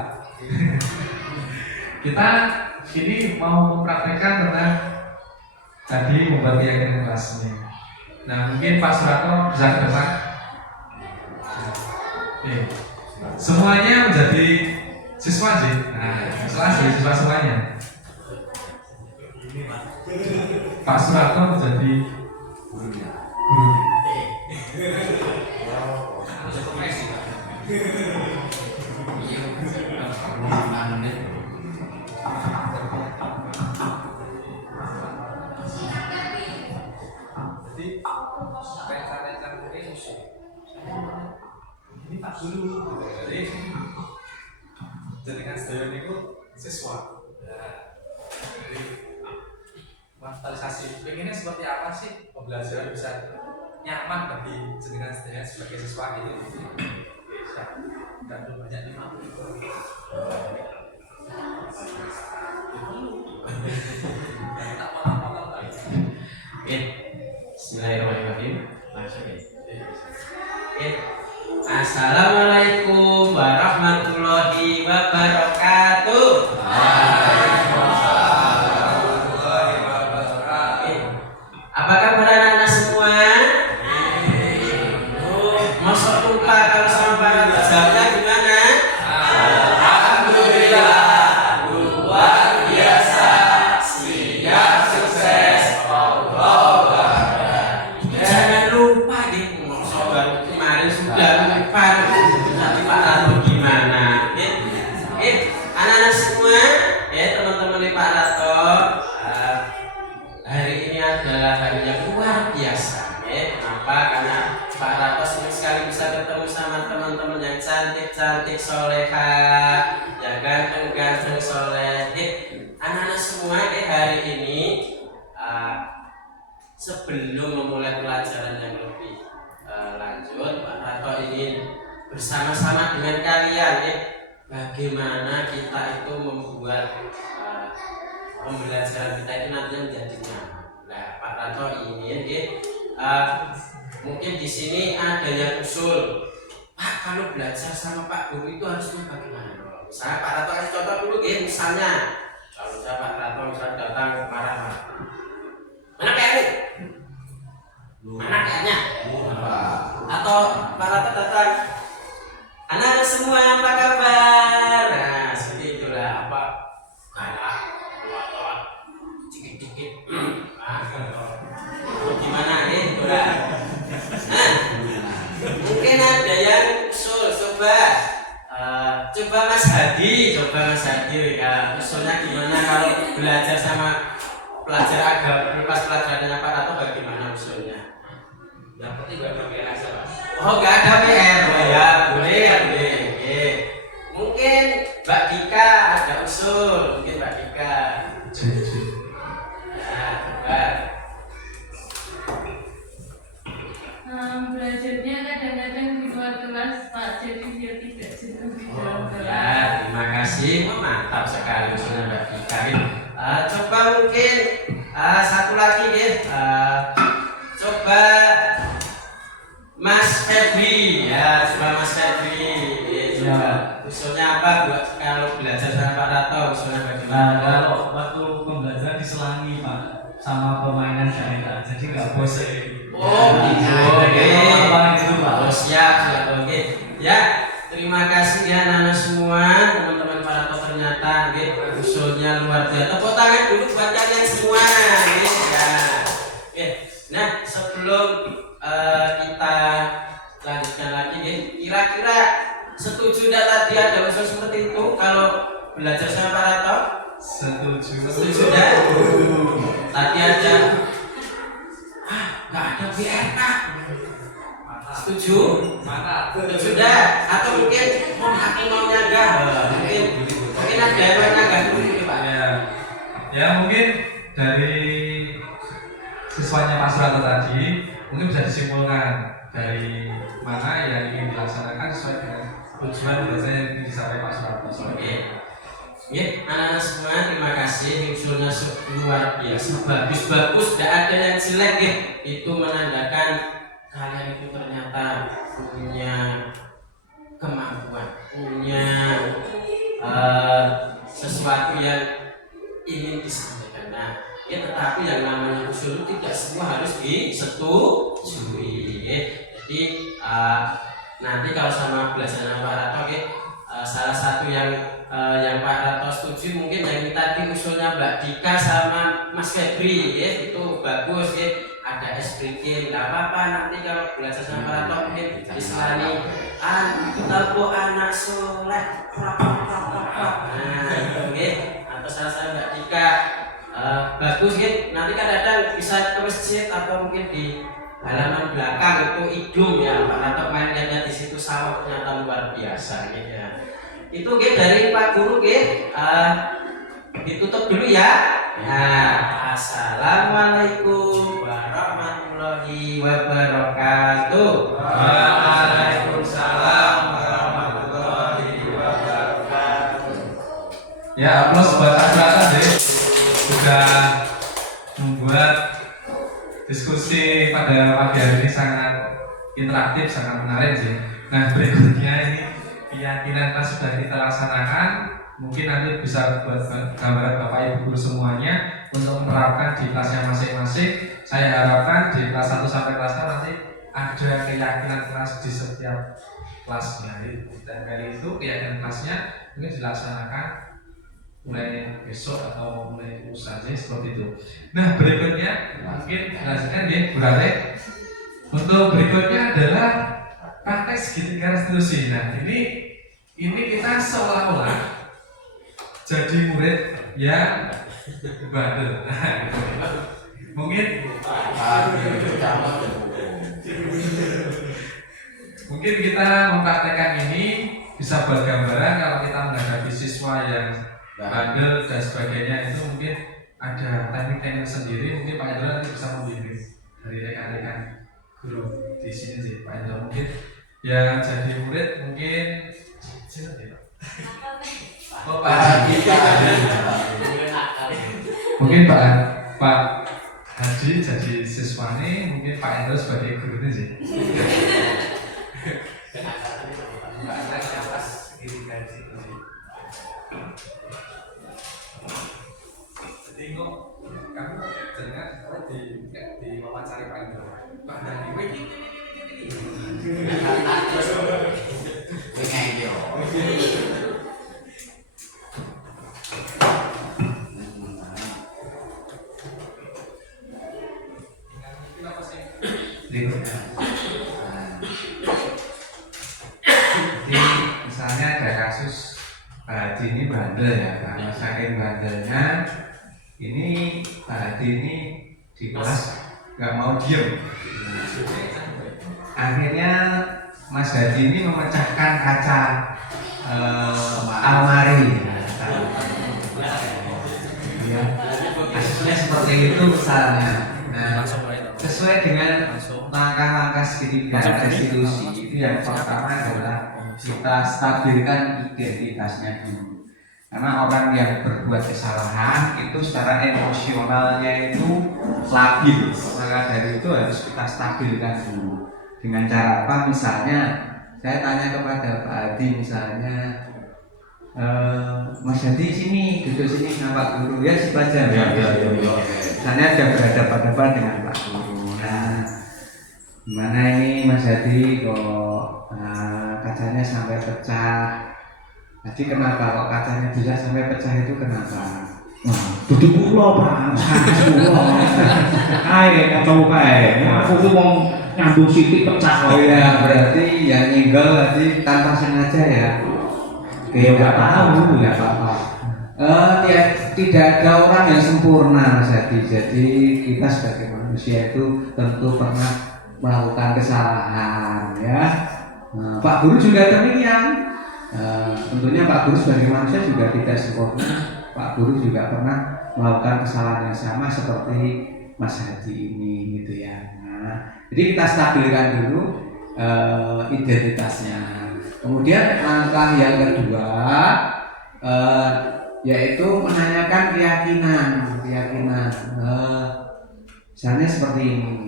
Kita ini mau mempraktekkan tentang tadi membuat keyakinan kelas ini. Nah, mungkin Pak Surato bisa ke depan. Oke. Semuanya menjadi siswa sih. Nah, jadi siswa semuanya. Pak Surato menjadi gurunya. Ini Pak Guru, jadi kan sedaya itu siswa. Jadi mentalisasi pengennya seperti apa sih pembelajaran bisa nyaman bagi jenengan sedaya sebagai siswa ini? Dan banyak dimampu. Tak pola-pola lagi. Bismillahirrahmanirrahim. Langsung ya. Assalamualaikum warahmatullahi wabarakatuh. Apa kabar anak-anak semua? Masuk lupa kalau sampai jawabnya gimana? Alhamdulillah, luar biasa, siap sukses, jangan lupa deh, sobat kemarin sudah lupa nanti Pak Rato gimana? Anak-anak semua, teman-teman di Pak Rato, hari ini adalah hari yang luar biasa. Kenapa? Karena Pak Rato senang sekali bisa ketemu sama teman-teman yang cantik-cantik, soleha, yang ganteng-ganteng, soleh. Anak-anak semua, hari ini sebelum memulai pelajaran yang lebih lanjut, Pak Rato ingin bersama-sama dengan kalian bagaimana kita itu membuat pembelajaran kita itu nanti menjadi nyaman. Nah, Pak Rato ingin mungkin di sini ada yang usul, Pak, kalau belajar sama Pak Guru itu harusnya bagaimana? Misalnya Pak Rato kasih contoh dulu, misalnya kalau Pak Rato misalnya datang marah-marah, mana PR-nya? Mana PR-nya? Atau Pak Rato datang, anak-anak semua apa kabar? Nah, seperti itulah apa? Kalah, kuat, dikit-dikit. Gimana nih, Dora? Nah, mungkin ada yang usul, coba Mas Hadi Hadi, coba Mas Hadi ya, usulnya gimana kalau belajar sama pelajar agama pas pelajarannya Pak Rato bagaimana usulnya? Yang penting gak pakai aja Mas. Oh nggak ada PR, oh, ya boleh. Mungkin Mbak Dika ada usul, mungkin Mbak Dika. Nah, coba. Belajarnya kadang-kadang di luar kelas Pak, jadi dia tidak jenuh di dalam kelas. Ya, terima kasih. Oh, mantap sekali usulnya Mbak Dika. Coba mungkin satu lagi ya. Coba Mas Febri ya, coba Mas Febri. Coba usulnya apa buat kalau belajar sama Pak Rato? Usulnya bagaimana? Nah, kalau waktu pembelajaran diselangi Pak sama permainan daerah, jadi nggak bosan. Oh, gitu. Pak. Oh, siap. Oke. Ya, terima kasih ya anak-anak semua, teman-teman Pak Rato ternyata usulnya luar biasa. Tepuk tangan dulu buat kalian semua. Nah, sebelum kita lanjutkan lagi, kira-kira setuju tidak tadi ada usul seperti itu kalau belajar sama Pak Rato? Setuju dah? Tadi ada nggak ada PR Pak. Setuju? Setuju dah? Atau mungkin aku mau nyagah? Mungkin ada yang mau nyagah dulu Pak. Ya mungkin dari siswanya Pak Surato tadi mungkin bisa disimpulkan dari mana yang ingin dilaksanakan sesuai dengan tujuan belajar yang ingin disampaikan Pak Surato. Oke. Anak-anak semua terima kasih, usulnya luar biasa, bagus, tidak ada yang jelek Itu menandakan kalian itu ternyata punya kemampuan, punya sesuatu yang ingin disampaikan. Nah, tetapi yang namanya usul tidak semua harus disetujui. Jadi nanti kalau sama belajar Pak Rato, salah satu yang Pak Rato setuju mungkin yang tadi usulnya Mbak Dika sama Mas Febri, itu bagus. Ada SPG, nggak apa-apa nanti kalau belajar sama Pak Rato mungkin diselani talpo anak soleh, atau salah satu Mbak Dika. Bagus nanti kadang-kadang bisa ke masjid atau mungkin di halaman belakang itu idung ya Pak Rato main lihatnya di situ sawah ternyata luar biasa ya. Itu dari Pak Guru ditutup dulu ya. Nah, assalamualaikum warahmatullahi wabarakatuh. Waalaikumsalam warahmatullahi wabarakatuh. Ya, aplaus buat Pak Surato deh. Sudah membuat diskusi pada pagi hari ini sangat interaktif, sangat menarik sih. Nah, berikutnya ini keyakinan kelas sudah kita laksanakan. Mungkin nanti bisa buat gambaran Bapak Ibu guru semuanya untuk menerapkan di kelasnya masing-masing. Saya harapkan di kelas 1 sampai kelas 6 nanti ada keyakinan kelas di setiap kelasnya. Dan kali itu keyakinan kelasnya mungkin dilaksanakan mulai besok atau mulai saja seperti itu. Nah, berikutnya mungkin dilanjutkan ya Bu Rale. Untuk berikutnya adalah praktek segitiga restitusi. Nah, ini kita seolah-olah jadi murid yang bandel. Nah, gitu. Mungkin kita mempraktekkan ini bisa buat gambaran kalau kita menghadapi siswa yang bandel dan sebagainya, itu mungkin ada teknik-teknik sendiri. Mungkin Pak Indra nanti bisa membimbing dari rekan-rekan guru di sini sih Pak Indra. Mungkin yang jadi murid mungkin mungkin Pak Haji jadi siswanya, mungkin Pak Indra sebagai gurunya sih. Tengok kamu jangan di wawancari Pak Indra. Pak Dani, Jadi misalnya ada kasus Pak Haji Hadi ini bandel ya, karena saking bandelnya ini Pak Hadi ini di kelas nggak mau diem. Akhirnya Mas Hadi ini memecahkan kaca almari. Ya, kasusnya seperti itu misalnya. Nah, sesuai dengan langkah-langkah segitiga restitusi itu yang pertama adalah kita stabilkan identitasnya dulu. Karena orang yang berbuat kesalahan itu secara emosionalnya itu labil, maka dari itu harus kita stabilkan dulu. Dengan cara apa? Misalnya saya tanya kepada Pak Hadi misalnya, Mas Hadi sini, duduk sini sama Pak Guru ya sebaja. Misalnya ada berhadapan-hadapan dengan Pak Guru. Nah, gimana ini Mas Hadi kok kacanya sampai pecah? Jadi kenapa kok kacanya bisa sampai pecah itu kenapa? Dudu kula, Pak. Sanes kula. Ae kacau kae. Aku ku wong nyambung sithik pecah. Oh iya, berarti ya nyenggol berarti tanpa sengaja ya. Ya enggak tahu ya, Pak. Tidak ada orang yang sempurna Mas Hadi. Jadi kita sebagai manusia itu tentu pernah melakukan kesalahan ya. Pak Guru juga demikian. Tentunya Pak Guru sebagai manusia juga tidak sempurna. Pak Guru juga pernah melakukan kesalahan yang sama seperti Mas Hadi ini gitu ya. Nah, jadi kita stabilkan dulu identitasnya. Kemudian langkah yang kedua yaitu menanyakan keyakinan. Misalnya seperti ini.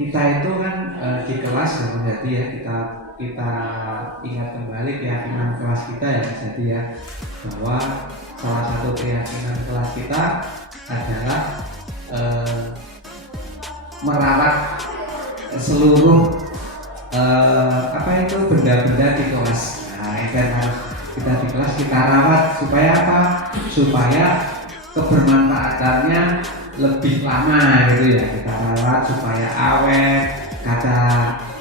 Kita itu kan di kelas ya Mas Hadi ya, kita ingat kembali keyakinan kelas kita ya Mas Hadi ya, bahwa salah satu keyakinan kelas kita adalah merawat seluruh benda-benda di kelas. Nah, kan harus kita di kelas kita rawat supaya apa? Supaya kebermanfaatannya lebih lama gitu ya, kita rawat supaya awet. Kaca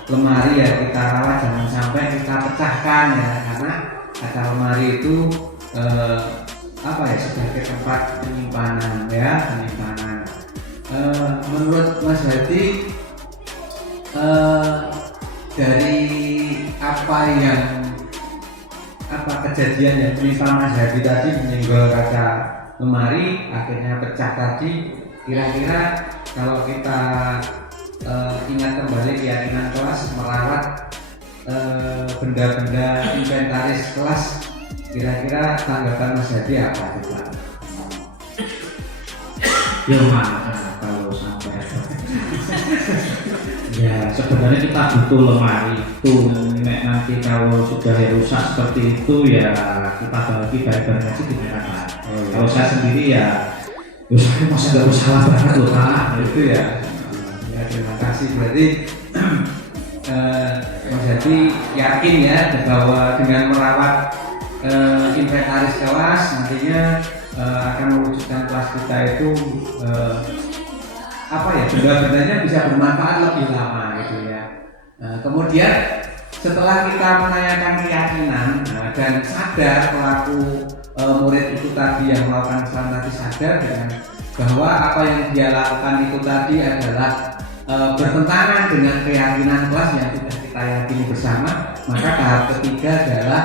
lemari ya kita rawat, jangan sampai kita pecahkan ya, karena kaca lemari itu sebagai tempat penyimpanan ya, menurut Mas Hadi dari kejadian yang menimpa Mas Hadi tadi menyenggol kaca lemari akhirnya pecah tadi, kira-kira kalau kita ingat kembali keyakinan kelas merawat benda-benda inventaris kelas, kira-kira tanggapan Mas Hadi apa coba? Ya maaf kalau sampai ya sebenarnya kita butuh lemari itu. Nanti kalau sudah rusak seperti itu ya kita bagi barang-barang aja gimana Pak? Kalau saya sendiri ya saya masih nggak bersalah banget loh Pak. Itu ya. Ya terima kasih. Berarti Mas Hadi yakin ya bahwa dengan merawat inventaris kelas nantinya akan mewujudkan kelas kita itu benda-bendanya bisa bermanfaat lebih lama gitu ya. Kemudian setelah kita menanyakan keyakinan dan sadar pelaku murid itu tadi yang melakukan kesalahan tadi sadar dengan bahwa apa yang dia lakukan itu tadi adalah bertentangan dengan keyakinan kelas yang sudah kita yakini bersama, maka tahap ketiga adalah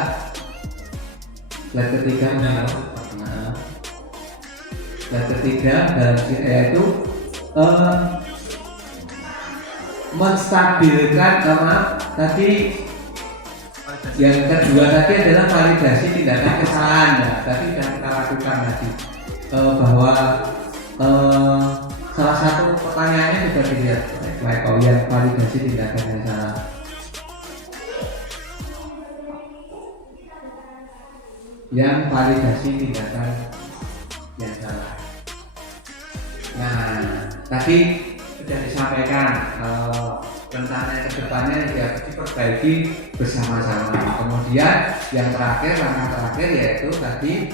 yaitu menstabilkan tadi yang kedua tadi adalah validasi tindakan kesalahan ya. Tadi sudah kita lakukan tadi bahwa salah satu pertanyaannya sudah dilihat yang validasi tindakan yang salah. Yang validasi tindakan yang salah. Nah, tadi sudah disampaikan rencana ke depannya ya diperbaiki bersama-sama. Kemudian yang terakhir, langkah terakhir yaitu tadi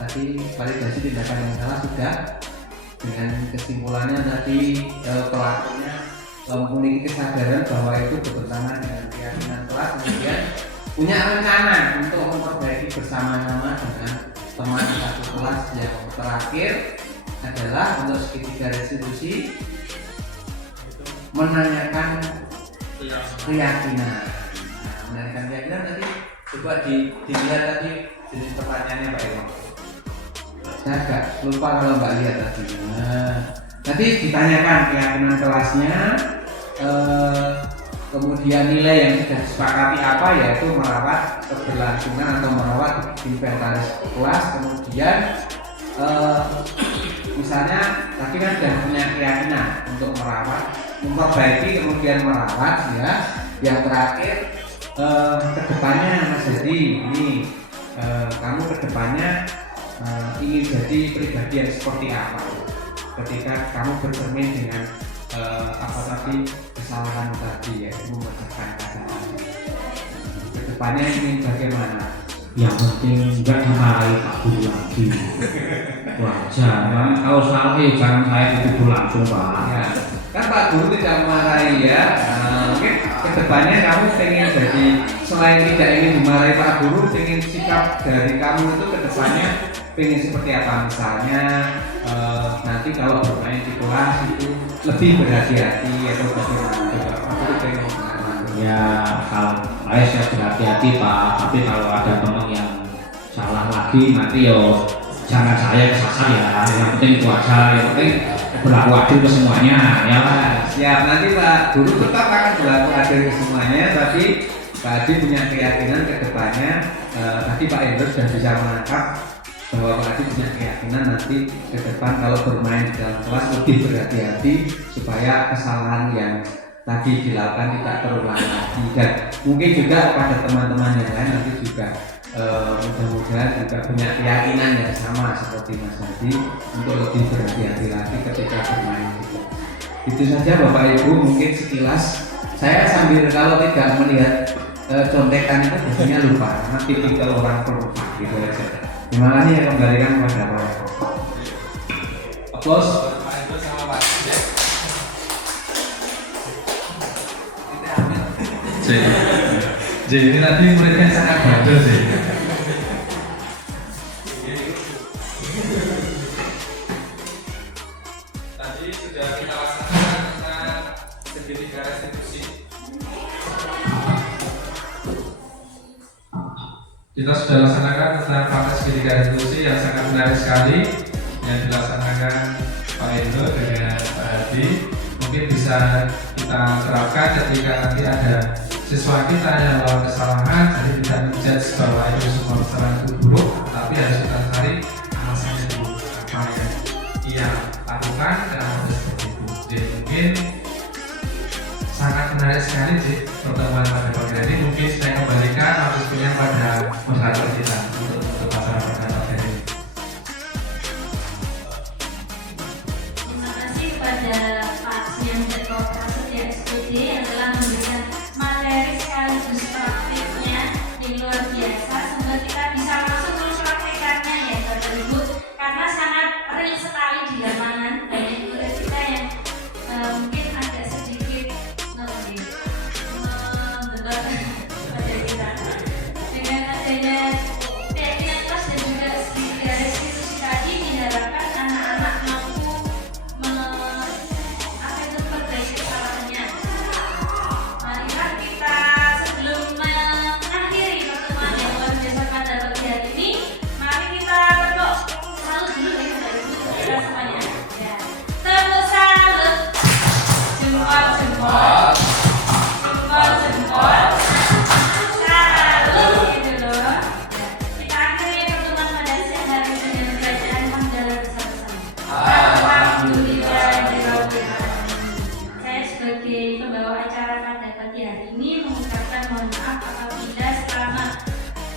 tadi validasi tindakan yang salah sudah, dengan kesimpulannya tadi pelakunya memiliki kesadaran bahwa itu bertentangan dengan keyakinan kelas, kemudian punya rencana untuk memperbaiki bersama-sama dengan teman satu kelas. Yang terakhir adalah untuk segitiga restitusi, menanyakan keyakinan. Nah, menanyakan keyakinan tadi coba dilihat tadi jenis pertanyaannya Pak Iwan. Saya agak lupa kalau Mbak lihat tadi. Nah, tadi ditanyakan keyakinan kelasnya, kemudian nilai yang sudah disepakati apa, yaitu merawat keberlangsungan atau merawat inventaris kelas. Kemudian misalnya tadi kan sudah punya keyakinan untuk merawat, memperbaiki, kemudian merawat ya. Yang terakhir kedepannya Mas Jadi, ini kamu kedepannya ingin jadi pribadi yang seperti apa ketika kamu bercermin dengan apa tadi kesalahan tadi, yaitu memecahkan kaca. Kedepannya ingin bagaimana? Yang penting enggak dimarahi Pak Guru lagi. Wajar kan, kalau salah jangan saya dituduh langsung Pak. Ya, kan Pak Guru tidak memarahi ya. Mungkin kedepannya kamu ingin jadi, selain tidak ingin dimarahi Pak Guru, ingin sikap dari kamu itu kedepannya ingin seperti apa? Misalnya nanti kalau bermain di kelas itu lebih berhati-hati atau bagaimana? Coba Pak Guru pengen Ya kalau saya berhati-hati Pak, tapi kalau ada teman yang salah lagi nanti yo jangan saya kesasar ya. Yang penting itu aja, yang penting berlaku adil ke semuanya ya Pak. Siap, nanti Pak Guru tetap akan berlaku adil ke semuanya, tapi Pak Adi punya keyakinan ke depannya. Tadi Pak Hendro sudah bisa menangkap bahwa Pak Adi punya keyakinan nanti ke depan kalau bermain di dalam kelas lebih berhati-hati supaya kesalahan yang tadi dilakukan tidak terulang lagi. Dan mungkin juga pada teman-teman yang lain nanti juga mudah-mudahan juga punya keyakinan yang sama seperti Mas Adi untuk lebih berhati-hati lagi ketika bermain gitu. Itu saja Bapak Ibu, mungkin sekilas. Saya sambil kalau tidak melihat contekan itu biasanya lupa, karena tipikal orang pelupa gitu aja. Terima kasih, ya kembalikan kepada Pak. Aplaus Pak Hendro sama Pak. Jadi ini tadi muridnya sangat bandel sih. Tadi sudah kita laksanakan tentang segitiga restitusi. Kita sudah laksanakan tentang praktek segitiga restitusi yang sangat menarik sekali yang dilaksanakan Pak Hendro dengan Pak Hadi. Mungkin bisa kita terapkan ketika nanti ada siswa kita yang melakukan kesalahan, jadi tidak menjudge bahwa itu semua kesalahan itu buruk, tapi harus kita cari alasannya dulu apa yang ia lakukan kenapa seperti itu. Jadi mungkin sangat menarik sekali sih pertemuan pada pagi hari. Mungkin saya kembalikan waktunya pada moderator kita untuk acara pada pagi hari. Terima kasih kepada Pak Sian Joko Prasetya SPD yang telah memberikan materi sekaligus praktiknya yang luar biasa. Semoga kita bisa langsung terus praktikannya ya Bapak Ibu, karena sangat real sekali di lapangan. Banyak murid kita yang mungkin agak sedikit membentuk pada kita dengan adanya keyakinan kelas dan juga segitiga restitusi tadi. Diharapkan anak-anak mampu memperbaiki kesalahannya. Marilah kita sebelum mengakhiri pertemuan yang luar biasa pada pagi hari ini, mari kita tepuk salut dulu ya Bapak Ibu untuk kita semuanya. Ya. Tepuk salut, jempol-jempol, jempol-jempol, salut gitu loh. Ya. Kita akhiri pertemuan pada siang hari ini dengan bacaan hamdalah bersama-sama. Alhamdulillahirobbilalamin. Saya sebagai pembawa acara pada pagi hari ini mengucapkan mohon maaf apabila selama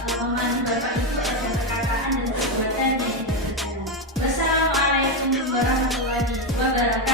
memandu Bapak Ibu ada perkataan dan perbuatan yang tidak berkenan. Wassalamualaikum warahmatullahi wabarakatuh.